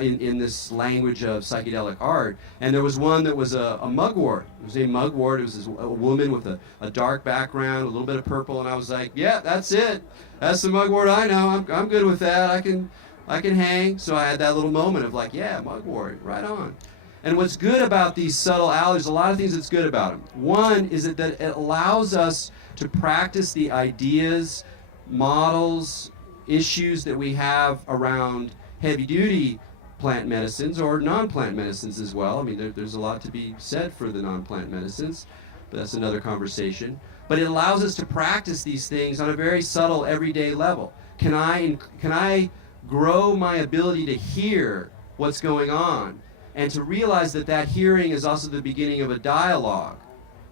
in this language of psychedelic art. And there was one that was a mugwort. It was a mugwort. It was a woman with a dark background, a little bit of purple, and I was like, yeah, that's it. That's the mugwort I know. I'm good with that. I can hang. So I had that little moment of like, yeah, mugwort, right on. And what's good about these subtle allies, a lot of things that's good about them. One is that it allows us to practice the ideas, models, issues that we have around heavy-duty plant medicines or non-plant medicines as well. I mean, there's a lot to be said for the non-plant medicines, but that's another conversation. But it allows us to practice these things on a very subtle, everyday level. Can I grow my ability to hear what's going on and to realize that hearing is also the beginning of a dialogue,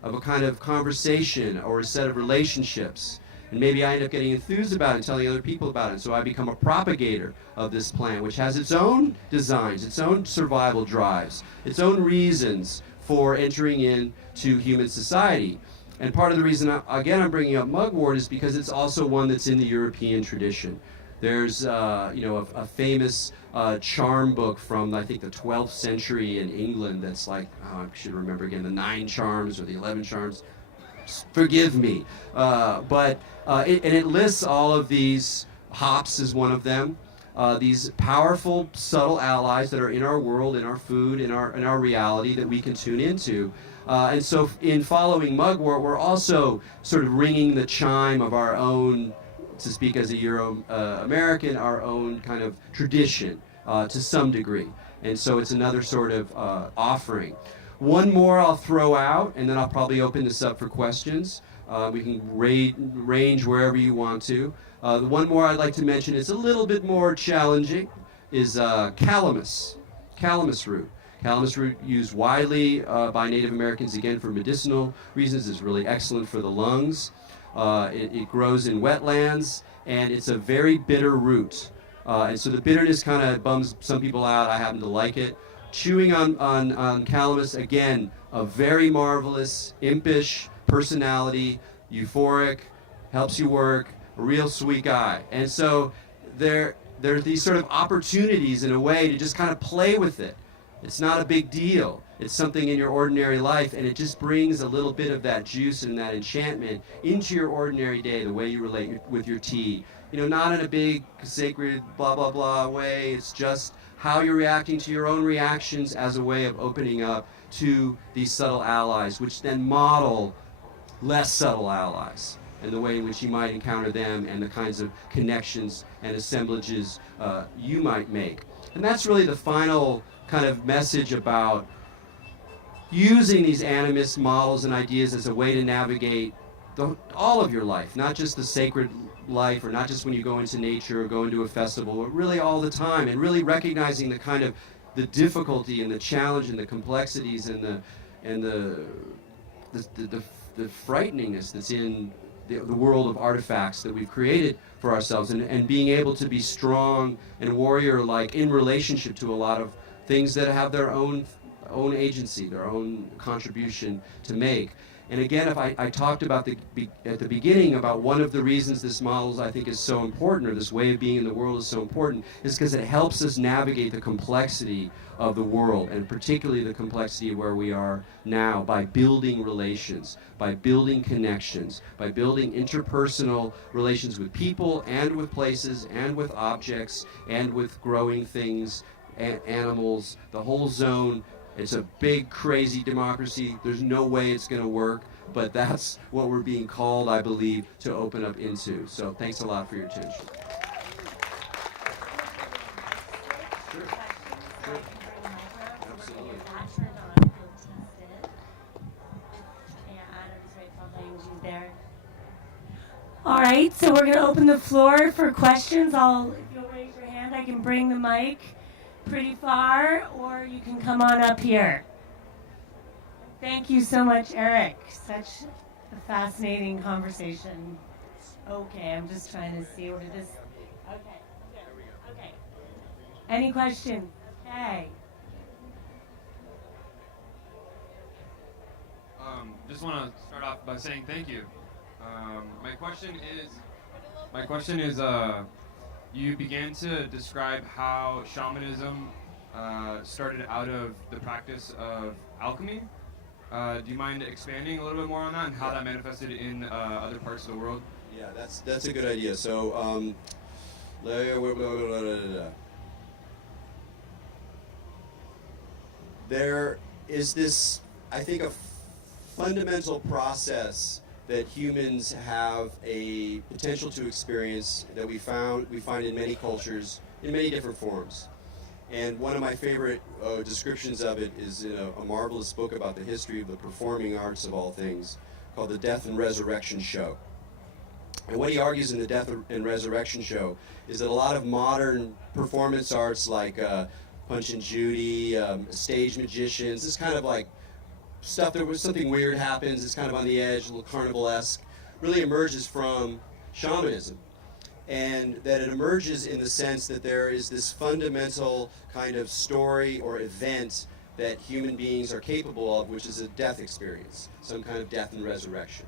of a kind of conversation or a set of relationships? And maybe I end up getting enthused about it and telling other people about it. So I become a propagator of this plant, which has its own designs, its own survival drives, its own reasons for entering into human society. And part of the reason, I'm bringing up mugwort is because it's also one that's in the European tradition. There's, a famous charm book from, I think, the 12th century in England that's like, I should remember again, the 9 charms or the 11 charms. Forgive me. But it lists all of these. Hops is one of them. These powerful, subtle allies that are in our world, in our food, in our reality that we can tune into. And so in following mugwort, we're also sort of ringing the chime of our own, to speak as a Euro-American, our own kind of tradition to some degree. And so it's another sort of offering. One more I'll throw out, and then I'll probably open this up for questions. We can range wherever you want to. The one more I'd like to mention is a little bit more challenging, is calamus root. Calamus root used widely by Native Americans, again, for medicinal reasons. It's really excellent for the lungs. It grows in wetlands, and it's a very bitter root. And so the bitterness kind of bums some people out. I happen to like it. Chewing on calamus, again, a very marvelous, impish personality, euphoric, helps you work, a real sweet guy. And so there are these sort of opportunities in a way to just kind of play with it. It's not a big deal. It's something in your ordinary life, and it just brings a little bit of that juice and that enchantment into your ordinary day, the way you relate with your tea. Not in a big, sacred, blah, blah, blah way. It's just how you're reacting to your own reactions as a way of opening up to these subtle allies, which then model less subtle allies and the way in which you might encounter them and the kinds of connections and assemblages you might make. And that's really the final kind of message about using these animist models and ideas as a way to navigate all of your life, not just the sacred life, or not just when you go into nature or go into a festival, but really all the time, and really recognizing the kind of the difficulty and the challenge and the complexities and the frighteningness that's in the world of artifacts that we've created for ourselves, and being able to be strong and warrior-like in relationship to a lot of things that have their own agency, their own contribution to make. And again, if I talked about at the beginning about one of the reasons this model I think is so important, or this way of being in the world is so important, is because it helps us navigate the complexity of the world, and particularly the complexity of where we are now, by building relations, by building connections, by building interpersonal relations with people and with places and with objects and with growing things, animals, the whole zone. It's a big, crazy democracy. There's no way it's going to work, but that's what we're being called, I believe, to open up into. So thanks a lot for your attention. Sure. Absolutely. All right, so we're going to open the floor for questions. If you'll raise your hand, I can bring the mic pretty far, or you can come on up here. Thank you so much, Erik. Such a fascinating conversation. Okay, I'm just trying to see what it is. Okay, okay. Any questions? Okay. Just want to start off by saying thank you. My question is, you began to describe how shamanism started out of the practice of alchemy. Do you mind expanding a little bit more on that and how that manifested in other parts of the world? Yeah, that's a good idea. So, there is this, I think, a fundamental process that humans have a potential to experience that we find in many cultures in many different forms. And one of my favorite descriptions of it is in a marvelous book about the history of the performing arts of all things called The Death and Resurrection Show. And what he argues in The Death and Resurrection Show is that a lot of modern performance arts like Punch and Judy, stage magicians, this kind of like stuff that was something weird happens, it's kind of on the edge, a little carnival-esque, really emerges from shamanism. And that it emerges in the sense that there is this fundamental kind of story or event that human beings are capable of, which is a death experience, some kind of death and resurrection.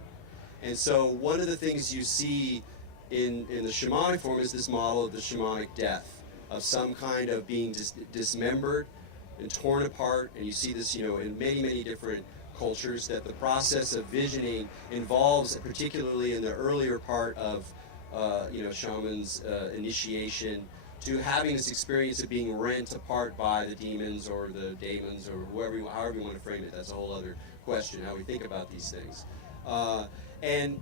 And so one of the things you see in the shamanic form is this model of the shamanic death, of some kind of being dismembered and torn apart. And you see this, in many, many different cultures, that the process of visioning involves, particularly in the earlier part of shaman's initiation, to having this experience of being rent apart by the demons or the daemons or however you want to frame it. That's a whole other question, how we think about these things. And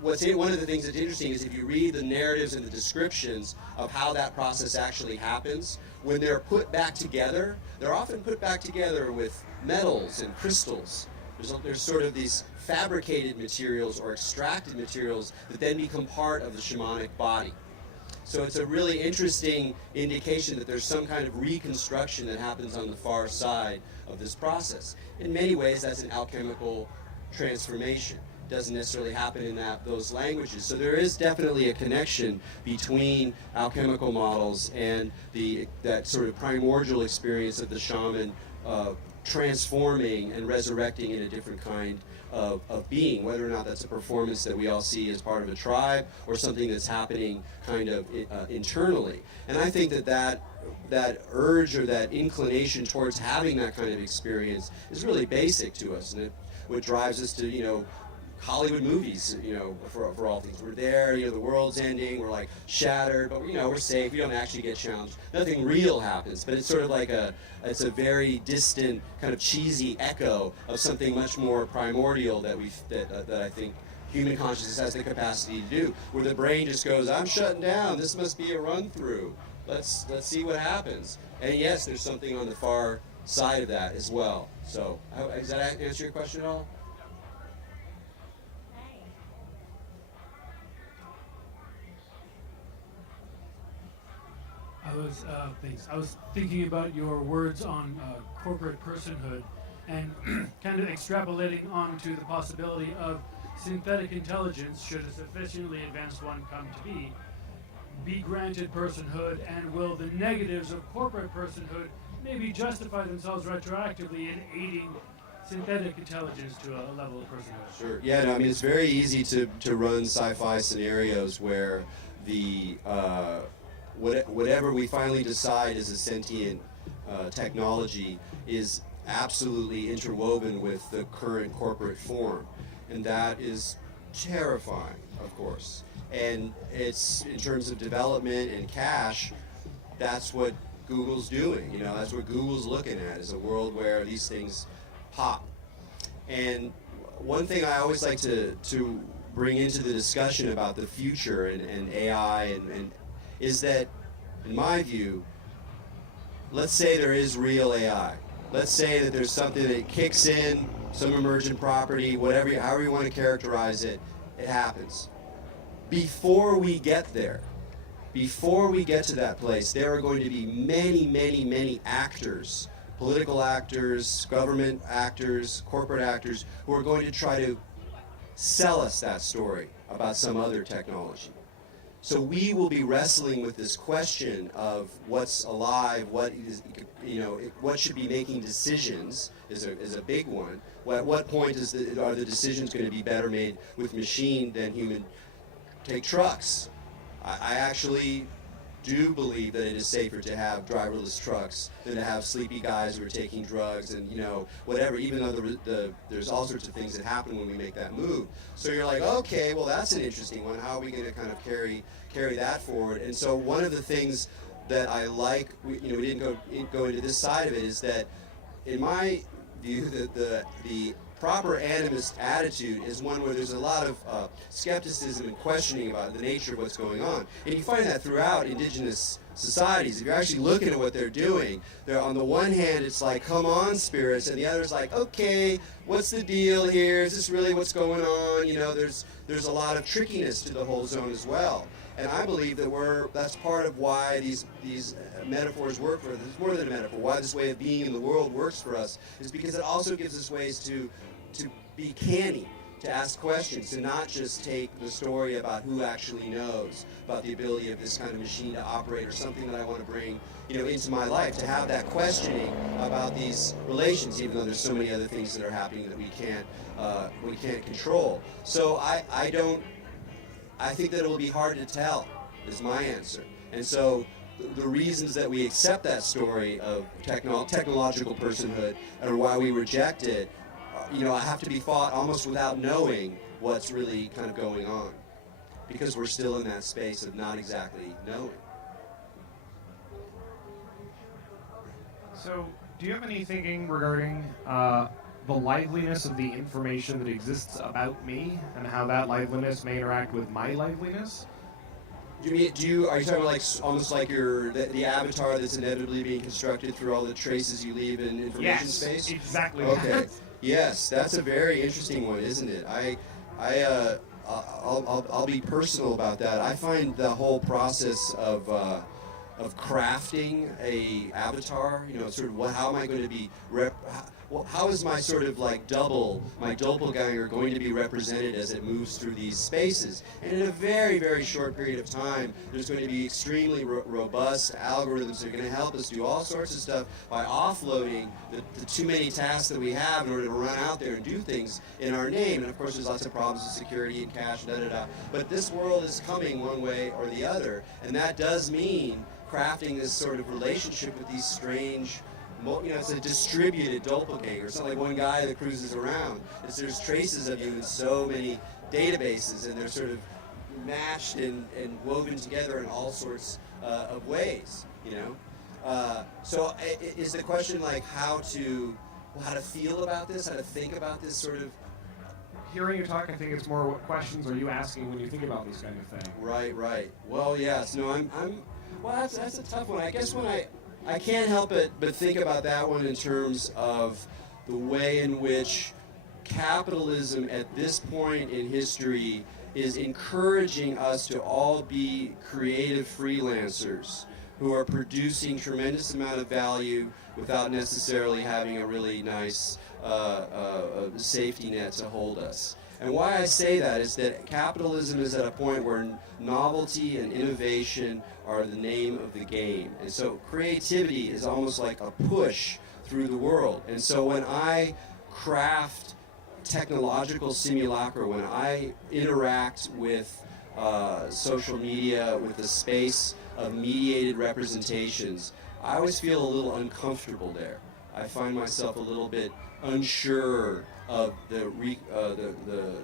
one of the things that's interesting is if you read the narratives and the descriptions of how that process actually happens, when they're put back together, they're often put back together with metals and crystals. There's sort of these fabricated materials or extracted materials that then become part of the shamanic body. So it's a really interesting indication that there's some kind of reconstruction that happens on the far side of this process. In many ways, that's an alchemical transformation. It doesn't necessarily happen in those languages. So there is definitely a connection between alchemical models and that sort of primordial experience of the shaman transforming and resurrecting in a different kind of being, whether or not that's a performance that we all see as part of a tribe or something that's happening kind of internally. And I think that urge or that inclination towards having that kind of experience is really basic to us, and what drives us to, Hollywood movies, for all things. We're there, the world's ending, we're like shattered, but we're safe, we don't actually get challenged. Nothing real happens, but it's sort of like it's a very distant, kind of cheesy echo of something much more primordial that I think human consciousness has the capacity to do, where the brain just goes, I'm shutting down, this must be a run through. Let's see what happens. And yes, there's something on the far side of that as well. So, does that answer your question at all? I was thinking about your words on corporate personhood and kind of extrapolating onto the possibility of synthetic intelligence, should a sufficiently advanced one come to be granted personhood, and will the negatives of corporate personhood maybe justify themselves retroactively in aiding synthetic intelligence to a level of personhood? Sure. Yeah, no, I mean, it's very easy to run sci-fi scenarios where the whatever we finally decide is a sentient technology is absolutely interwoven with the current corporate form. And that is terrifying, of course. And it's, in terms of development and cash, that's what Google's doing. That's what Google's looking at, is a world where these things pop. And one thing I always like to bring into the discussion about the future and AI and is that, in my view, let's say there is real AI. Let's say that there's something that kicks in, some emergent property, however you want to characterize it, it happens. Before we get there, before we get to that place, there are going to be many, many, many actors, political actors, government actors, corporate actors, who are going to try to sell us that story about some other technology. So we will be wrestling with this question of what's alive, what is, what should be making decisions is a big one. At what point are the decisions going to be better made with machine than human? Take trucks. I actually do believe that it is safer to have driverless trucks than to have sleepy guys who are taking drugs and whatever, even though there's all sorts of things that happen when we make that move. So you're like, okay, well that's an interesting one. How are we going to kind of carry that forward? And so one of the things that I like, we didn't go into this side of it, is that in my view that the proper animist attitude is one where there's a lot of skepticism and questioning about the nature of what's going on. And you find that throughout indigenous societies. If you're actually looking at what they're doing, they're on the one hand, it's like, come on, spirits, and the other is like, okay, what's the deal here? Is this really what's going on? There's a lot of trickiness to the whole zone as well. And I believe that that's part of why these metaphors work for us. It's more than a metaphor. Why this way of being in the world works for us is because it also gives us ways to be canny, to ask questions, to not just take the story about who actually knows, about the ability of this kind of machine to operate or something that I want to bring into my life, to have that questioning about these relations, even though there's so many other things that are happening that we can't control. So I think that it will be hard to tell, is my answer. And so the reasons that we accept that story of technological personhood or why we reject it, have to be fought almost without knowing what's really kind of going on, because we're still in that space of not exactly knowing. So, do you have any thinking regarding the liveliness of the information that exists about me and how that liveliness may interact with my liveliness? Are you talking about like almost like the avatar that's inevitably being constructed through all the traces you leave in information space? Yes, exactly. Okay. Yes, that's a very interesting one, isn't it? I'll be personal about that. I find the whole process of crafting a avatar, sort of how am I going to be how is my sort of like my doppelganger going to be represented as it moves through these spaces? And in a very, very short period of time, there's going to be extremely robust algorithms that are going to help us do all sorts of stuff by offloading the too many tasks that we have in order to run out there and do things in our name. And of course, there's lots of problems with security and cache, But this world is coming one way or the other, and that does mean crafting this sort of relationship with these strange, it's a distributed doppelganger. It's not like one guy that cruises around. There's traces of you in so many databases, and they're sort of mashed and woven together in all sorts of ways. So is the question like how to feel about this, how to think about this sort of? Hearing you talk, I think it's more what questions are you asking when you think about this kind of thing. Right. Well, yes. No, well, that's a tough one. I guess when I can't help it but think about that one in terms of the way in which capitalism at this point in history is encouraging us to all be creative freelancers who are producing tremendous amount of value without necessarily having a really nice safety net to hold us. And why I say that is that capitalism is at a point where novelty and innovation are the name of the game. And so creativity is almost like a push through the world. And so when I craft technological simulacra, when I interact with social media, with the space of mediated representations, I always feel a little uncomfortable there. I find myself a little bit unsure of the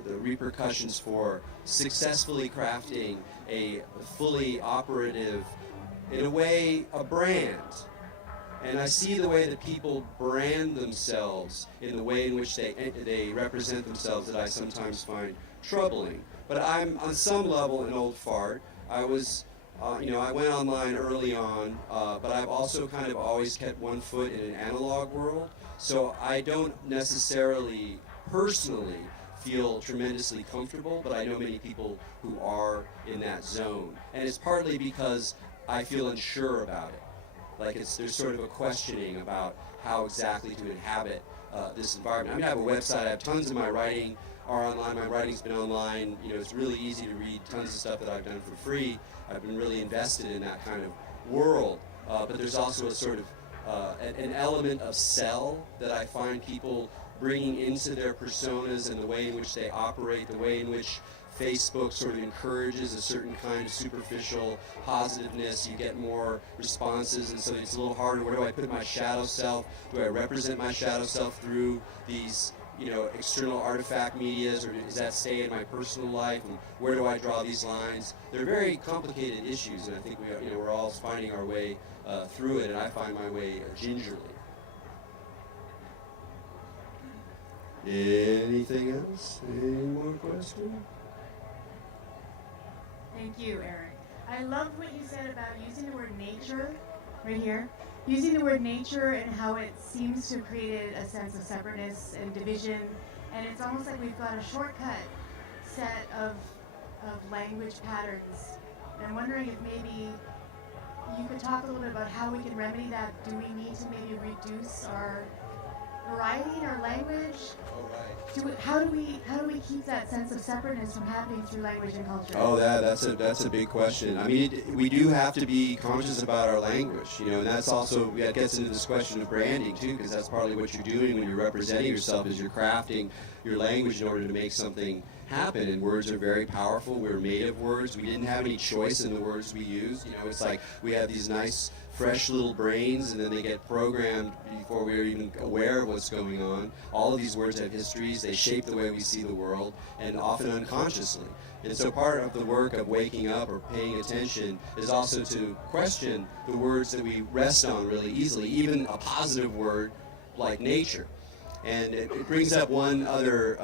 repercussions for successfully crafting a fully operative, in a way, a brand. And I see the way that people brand themselves in the way in which they represent themselves that I sometimes find troubling. But I'm, on some level, an old fart. I was, I went online early on, but I've also kind of always kept one foot in an analog world. So I don't necessarily, personally, feel tremendously comfortable, but I know many people who are in that zone. And it's partly because I feel unsure about it. Like there's sort of a questioning about how exactly to inhabit this environment. I mean, I have a website, I have tons of my writing are online. My writing's been online. You know, it's really easy to read tons of stuff that I've done for free. I've been really invested in that kind of world. But there's also a sort of an element of sell that I find people bringing into their personas and the way in which they operate, the way in which Facebook sort of encourages a certain kind of superficial positiveness. You get more responses, and so it's a little harder. Where do I put my shadow self? Do I represent my shadow self through these, you know, external artifact medias, or does that stay in my personal life? And where do I draw these lines? They're very complicated issues, and I think we're all finding our way through it, and I find my way gingerly. Anything else? Any more questions? Thank you, Eric. I love what you said about using the word nature, right here. Using the word nature and how it seems to have created a sense of separateness and division. And it's almost like we've got a shortcut set of language patterns. And I'm wondering if maybe you could talk a little bit about how we can remedy that. Do we need to maybe reduce our variety in our language? Oh, right. How do we keep that sense of separateness from happening through language and culture? Oh, that's a big question. I mean, we do have to be conscious about our language, you know, and that's also, that gets into this question of branding too, because that's partly what you're doing when you're representing yourself, is you're crafting your language in order to make something happen. And words are very powerful. We're made of words. We didn't have any choice in the words we used. You know, it's like we have these nice, fresh little brains, and then they get programmed before we're even aware of what's going on. All of these words have histories. They shape the way we see the world, and often unconsciously. And so part of the work of waking up or paying attention is also to question the words that we rest on really easily, even a positive word like nature. And it brings up one other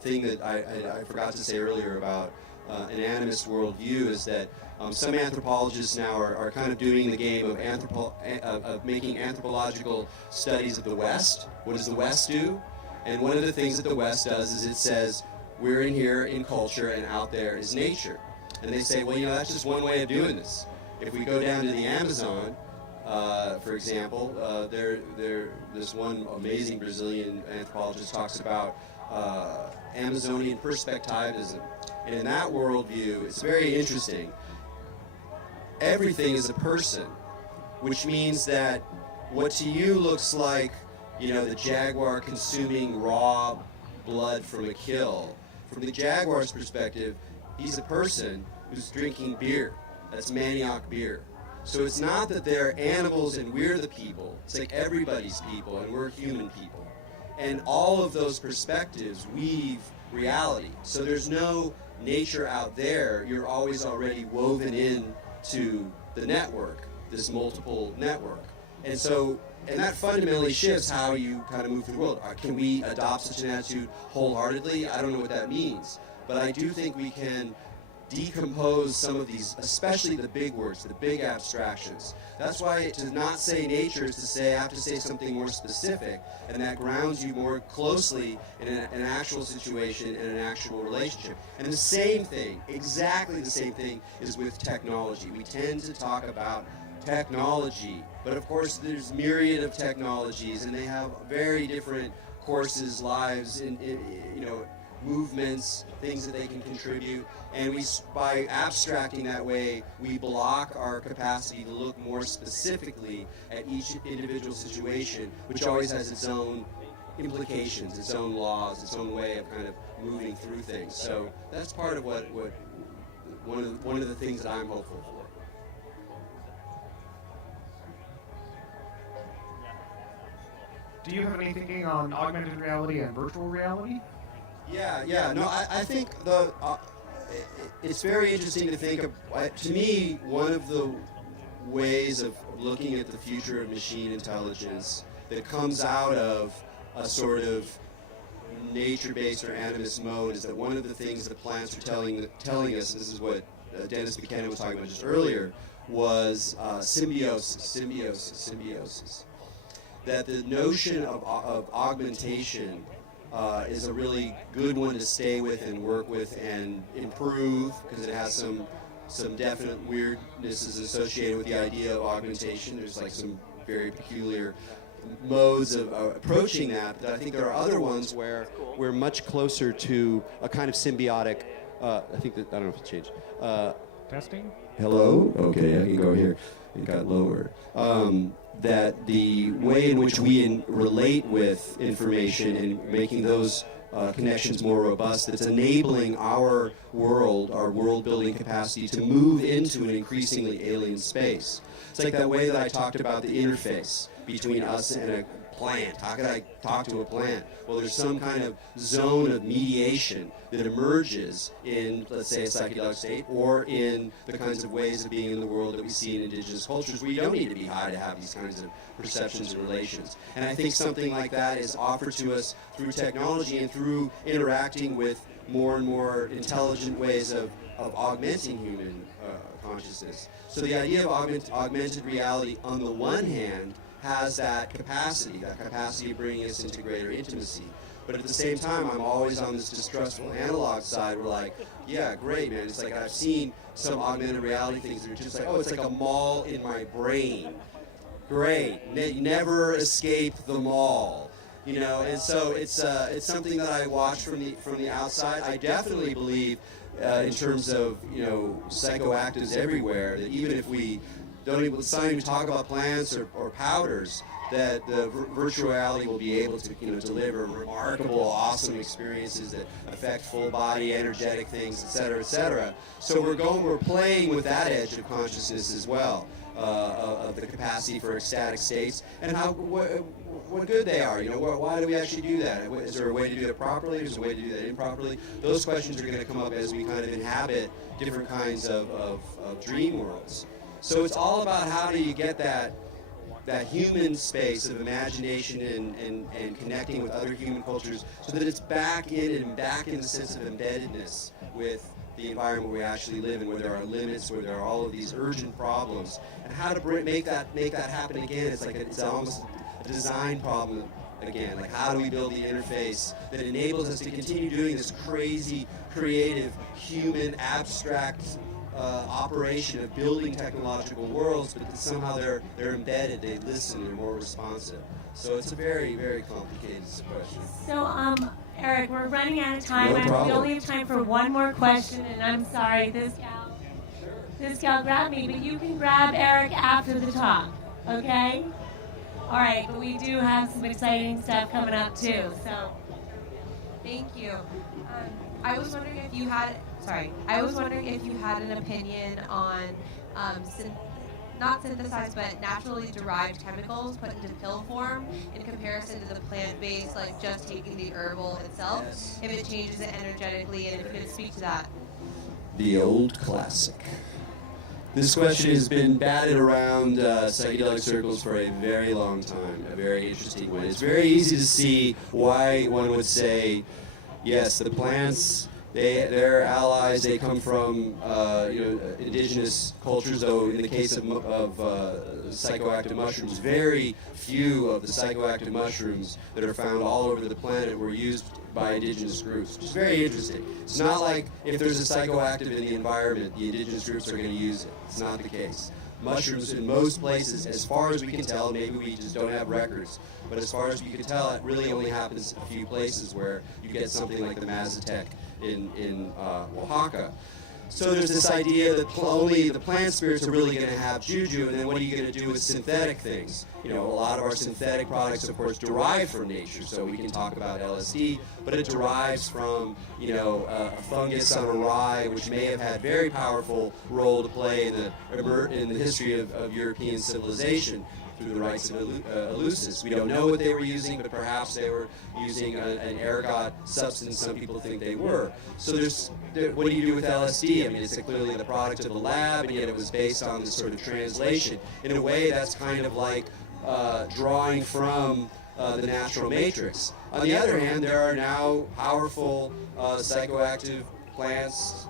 thing that I forgot to say earlier about an animist worldview, is that some anthropologists now are kind of doing the game of making anthropological studies of the West. What does the West do? And one of the things that the West does is it says, we're in here in culture, and out there is nature. And they say, well, you know, that's just one way of doing this. If we go down to the Amazon, for example, this one amazing Brazilian anthropologist talks about Amazonian perspectivism. And in that worldview, it's very interesting. Everything is a person, which means that what to you looks like, you know, the jaguar consuming raw blood from a kill, from the jaguar's perspective, he's a person who's drinking beer. That's manioc beer. So it's not that they're animals and we're the people. It's like everybody's people and we're human people. And all of those perspectives weave reality. So there's no nature out there. You're always already woven in to the network, this multiple network. And so, and that fundamentally shifts how you kind of move through the world. Can we adopt such an attitude wholeheartedly? I don't know what that means. But I do think we can decompose some of these, especially the big words, the big abstractions. That's why to not say nature is to say I have to say something more specific, and that grounds you more closely in an actual situation and an actual relationship. And the same thing, exactly the same thing, is with technology. We tend to talk about technology, but of course there's myriad of technologies, and they have very different courses, lives, and you know, movements, things that they can contribute, and by abstracting that way, we block our capacity to look more specifically at each individual situation, which always has its own implications, its own laws, its own way of kind of moving through things. So that's part of what one of the things that I'm hopeful for. Do you have any thinking on augmented reality and virtual reality? Yeah. No, I think it's very interesting to think of. To me, one of the ways of looking at the future of machine intelligence that comes out of a sort of nature-based or animist mode is that one of the things that plants are telling us, and this is what Dennis Buchanan was talking about just earlier, was symbiosis. That the notion of augmentation is a really good one to stay with and work with and improve, because it has some definite weirdnesses associated with the idea of augmentation. There's like some very peculiar modes of approaching that, but I think there are other ones where we're much closer to a kind of symbiotic, I think that, I don't know if it changed. Testing? Hello? Okay, I can go here. It got lower. That the way in which we relate with information and making those connections more robust, that's enabling our world-building capacity to move into an increasingly alien space. It's like that way that I talked about the interface between us and a plant. How could I talk to a plant? Well, there's some kind of zone of mediation that emerges in, let's say, a psychedelic state, or in the kinds of ways of being in the world that we see in indigenous cultures, where you don't need to be high to have these kinds of perceptions and relations. And I think something like that is offered to us through technology and through interacting with more and more intelligent ways of augmenting human consciousness. So the idea of augmented reality, on the one hand, has that capacity of bringing us into greater intimacy. But at the same time, I'm always on this distrustful analog side. We're like, yeah, great, man. It's like I've seen some augmented reality things that are just like, oh, it's like a mall in my brain. Great. Never escape the mall. You know, and so it's something that I watch from the outside. I definitely believe, in terms of, you know, psychoactives everywhere, that even if we don't even talk about plants or powders, that the virtual reality will be able to, you know, deliver remarkable, awesome experiences that affect full body, energetic things, et cetera, et cetera. So we're playing with that edge of consciousness as well, of the capacity for ecstatic states, and what good they are. You know, why do we actually do that? Is there a way to do it properly? Is there a way to do that improperly? Those questions are going to come up as we kind of inhabit different kinds of dream worlds. So it's all about how do you get that human space of imagination and connecting with other human cultures, so that it's back in the sense of embeddedness with the environment we actually live in, where there are limits, where there are all of these urgent problems, and how to make that happen again. It's almost a design problem again. Like, how do we build the interface that enables us to continue doing this crazy, creative, human, abstract operation of building technological worlds, but that somehow they're embedded, they listen, they're more responsive. So it's a very, very complicated question. So, Eric, we're running out of time. No problem. We only have time for one more question, and I'm sorry, this gal grabbed me, but you can grab Eric after the talk, okay? All right, but we do have some exciting stuff coming up too, so. Thank you. I was wondering if you had an opinion on not synthesized, but naturally derived chemicals put into pill form in comparison to the plant-based, like just taking the herbal itself, Yes. if it changes it energetically, and if you could speak to that. The old classic. This question has been batted around psychedelic circles for a very long time, a very interesting one. It's very easy to see why one would say, yes, the plants, they're allies, they come from indigenous cultures, though in the case of psychoactive mushrooms, very few of the psychoactive mushrooms that are found all over the planet were used by indigenous groups, which is very interesting. It's not like if there's a psychoactive in the environment, the indigenous groups are going to use it. It's not the case. Mushrooms in most places, as far as we can tell, maybe we just don't have records, but as far as we can tell, it really only happens in a few places where you get something like the Mazatec in Oaxaca. So there's this idea that only the plant spirits are really going to have juju, and then what are you going to do with synthetic things? You know, a lot of our synthetic products, of course, derive from nature, so we can talk about LSD, but it derives from, a fungus on a rye, which may have had very powerful role to play in the history of European civilization through the rites of Eleusis. We don't know what they were using, but perhaps they were using an ergot substance. Some people think they were. So what do you do with LSD? I mean, it's clearly the product of a lab, and yet it was based on this sort of translation. In a way, that's kind of like drawing from the natural matrix. On the other hand, there are now powerful psychoactive plants,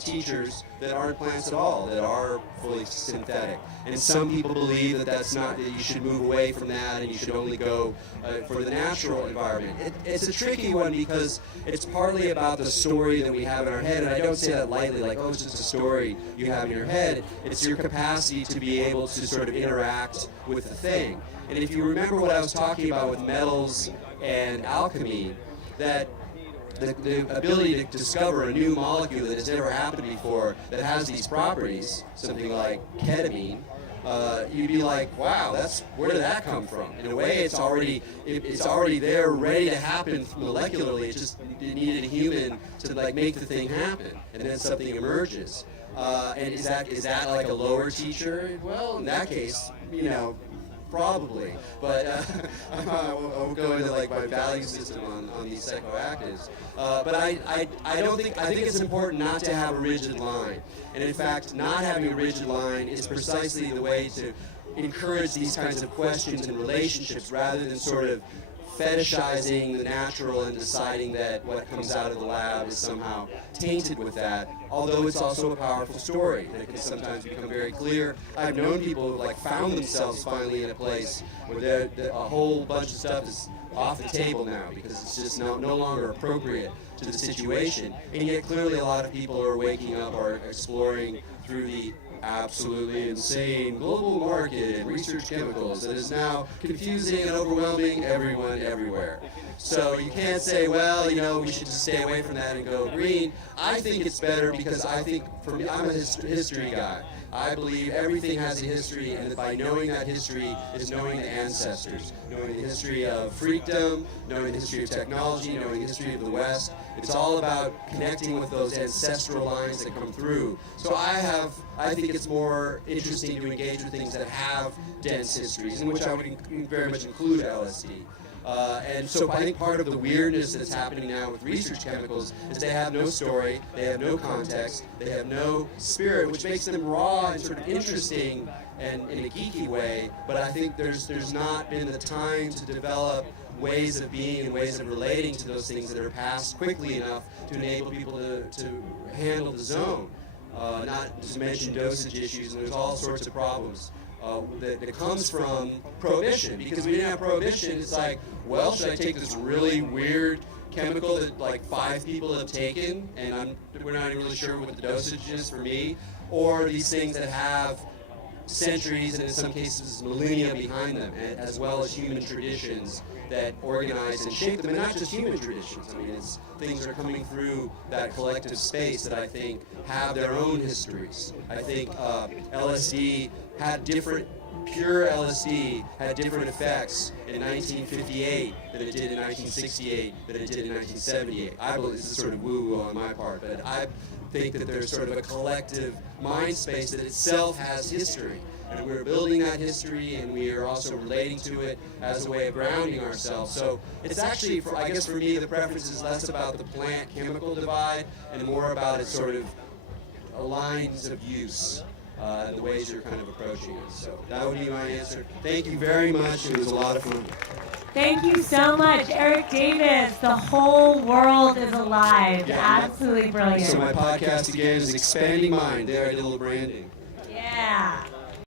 teachers that aren't plants at all, that are fully synthetic. And some people believe that that's not, that you should move away from that and you should only go for the natural environment. It's a tricky one because it's partly about the story that we have in our head, and I don't say that lightly, like, oh, it's just a story you have in your head. It's your capacity to be able to sort of interact with the thing. And if you remember what I was talking about with metals and alchemy, that the ability to discover a new molecule that has never happened before that has these properties, something like ketamine, you'd be like, wow, where did that come from? In a way, it's already there, ready to happen molecularly. It needed a human to like make the thing happen, and then something emerges. And is that like a lower teacher? Well, in that case, probably, but I won't go into like my value system on these psychoactives. But I think it's important not to have a rigid line, and in fact, not having a rigid line is precisely the way to encourage these kinds of questions and relationships, rather than sort of fetishizing the natural and deciding that what comes out of the lab is somehow tainted with that, although it's also a powerful story that can sometimes become very clear. I've known people who like found themselves finally in a place where a whole bunch of stuff is off the table now because it's just no longer appropriate to the situation, and yet clearly a lot of people are waking up or exploring through the absolutely insane global market and research chemicals that is now confusing and overwhelming everyone everywhere. So you can't say, well, we should just stay away from that and go green. I think it's better because I think, for me, I'm a history guy. I believe everything has a history, and that by knowing that history is knowing the ancestors, knowing the history of freakdom, knowing the history of technology, knowing the history of the West. It's all about connecting with those ancestral lines that come through. So I think it's more interesting to engage with things that have dense histories, in which I would very much include LSD. And so I think part of the weirdness that's happening now with research chemicals is they have no story, they have no context, they have no spirit, which makes them raw and sort of interesting and in a geeky way, but I think there's not been the time to develop ways of being and ways of relating to those things that are passed quickly enough to enable people to handle the zone. Not to mention dosage issues, and there's all sorts of problems. That comes from prohibition, because we didn't have prohibition. It's like, well, should I take this really weird chemical that like 5 people have taken, and we're not even really sure what the dosage is for me, or these things that have centuries and in some cases millennia behind them, as well as human traditions that organize and shape them, and not just human traditions. I mean, it's things that are coming through that collective space that I think have their own histories. I think LSD had pure LSD had different effects in 1958 than it did in 1968, than it did in 1978. I believe this is sort of woo-woo on my part, but I think that there's sort of a collective mind space that itself has history. And we're building that history, and we are also relating to it as a way of grounding ourselves. So it's actually, I guess for me, the preference is less about the plant-chemical divide and more about its sort of lines of use. And the ways you're kind of approaching it. So that would be my answer. Thank you very much. It was a lot of fun. Thank you so much, Erik Davis. The whole world is alive. Yeah, Absolutely brilliant. So my podcast again is Expanding Mind. There, I did a little branding. Yeah.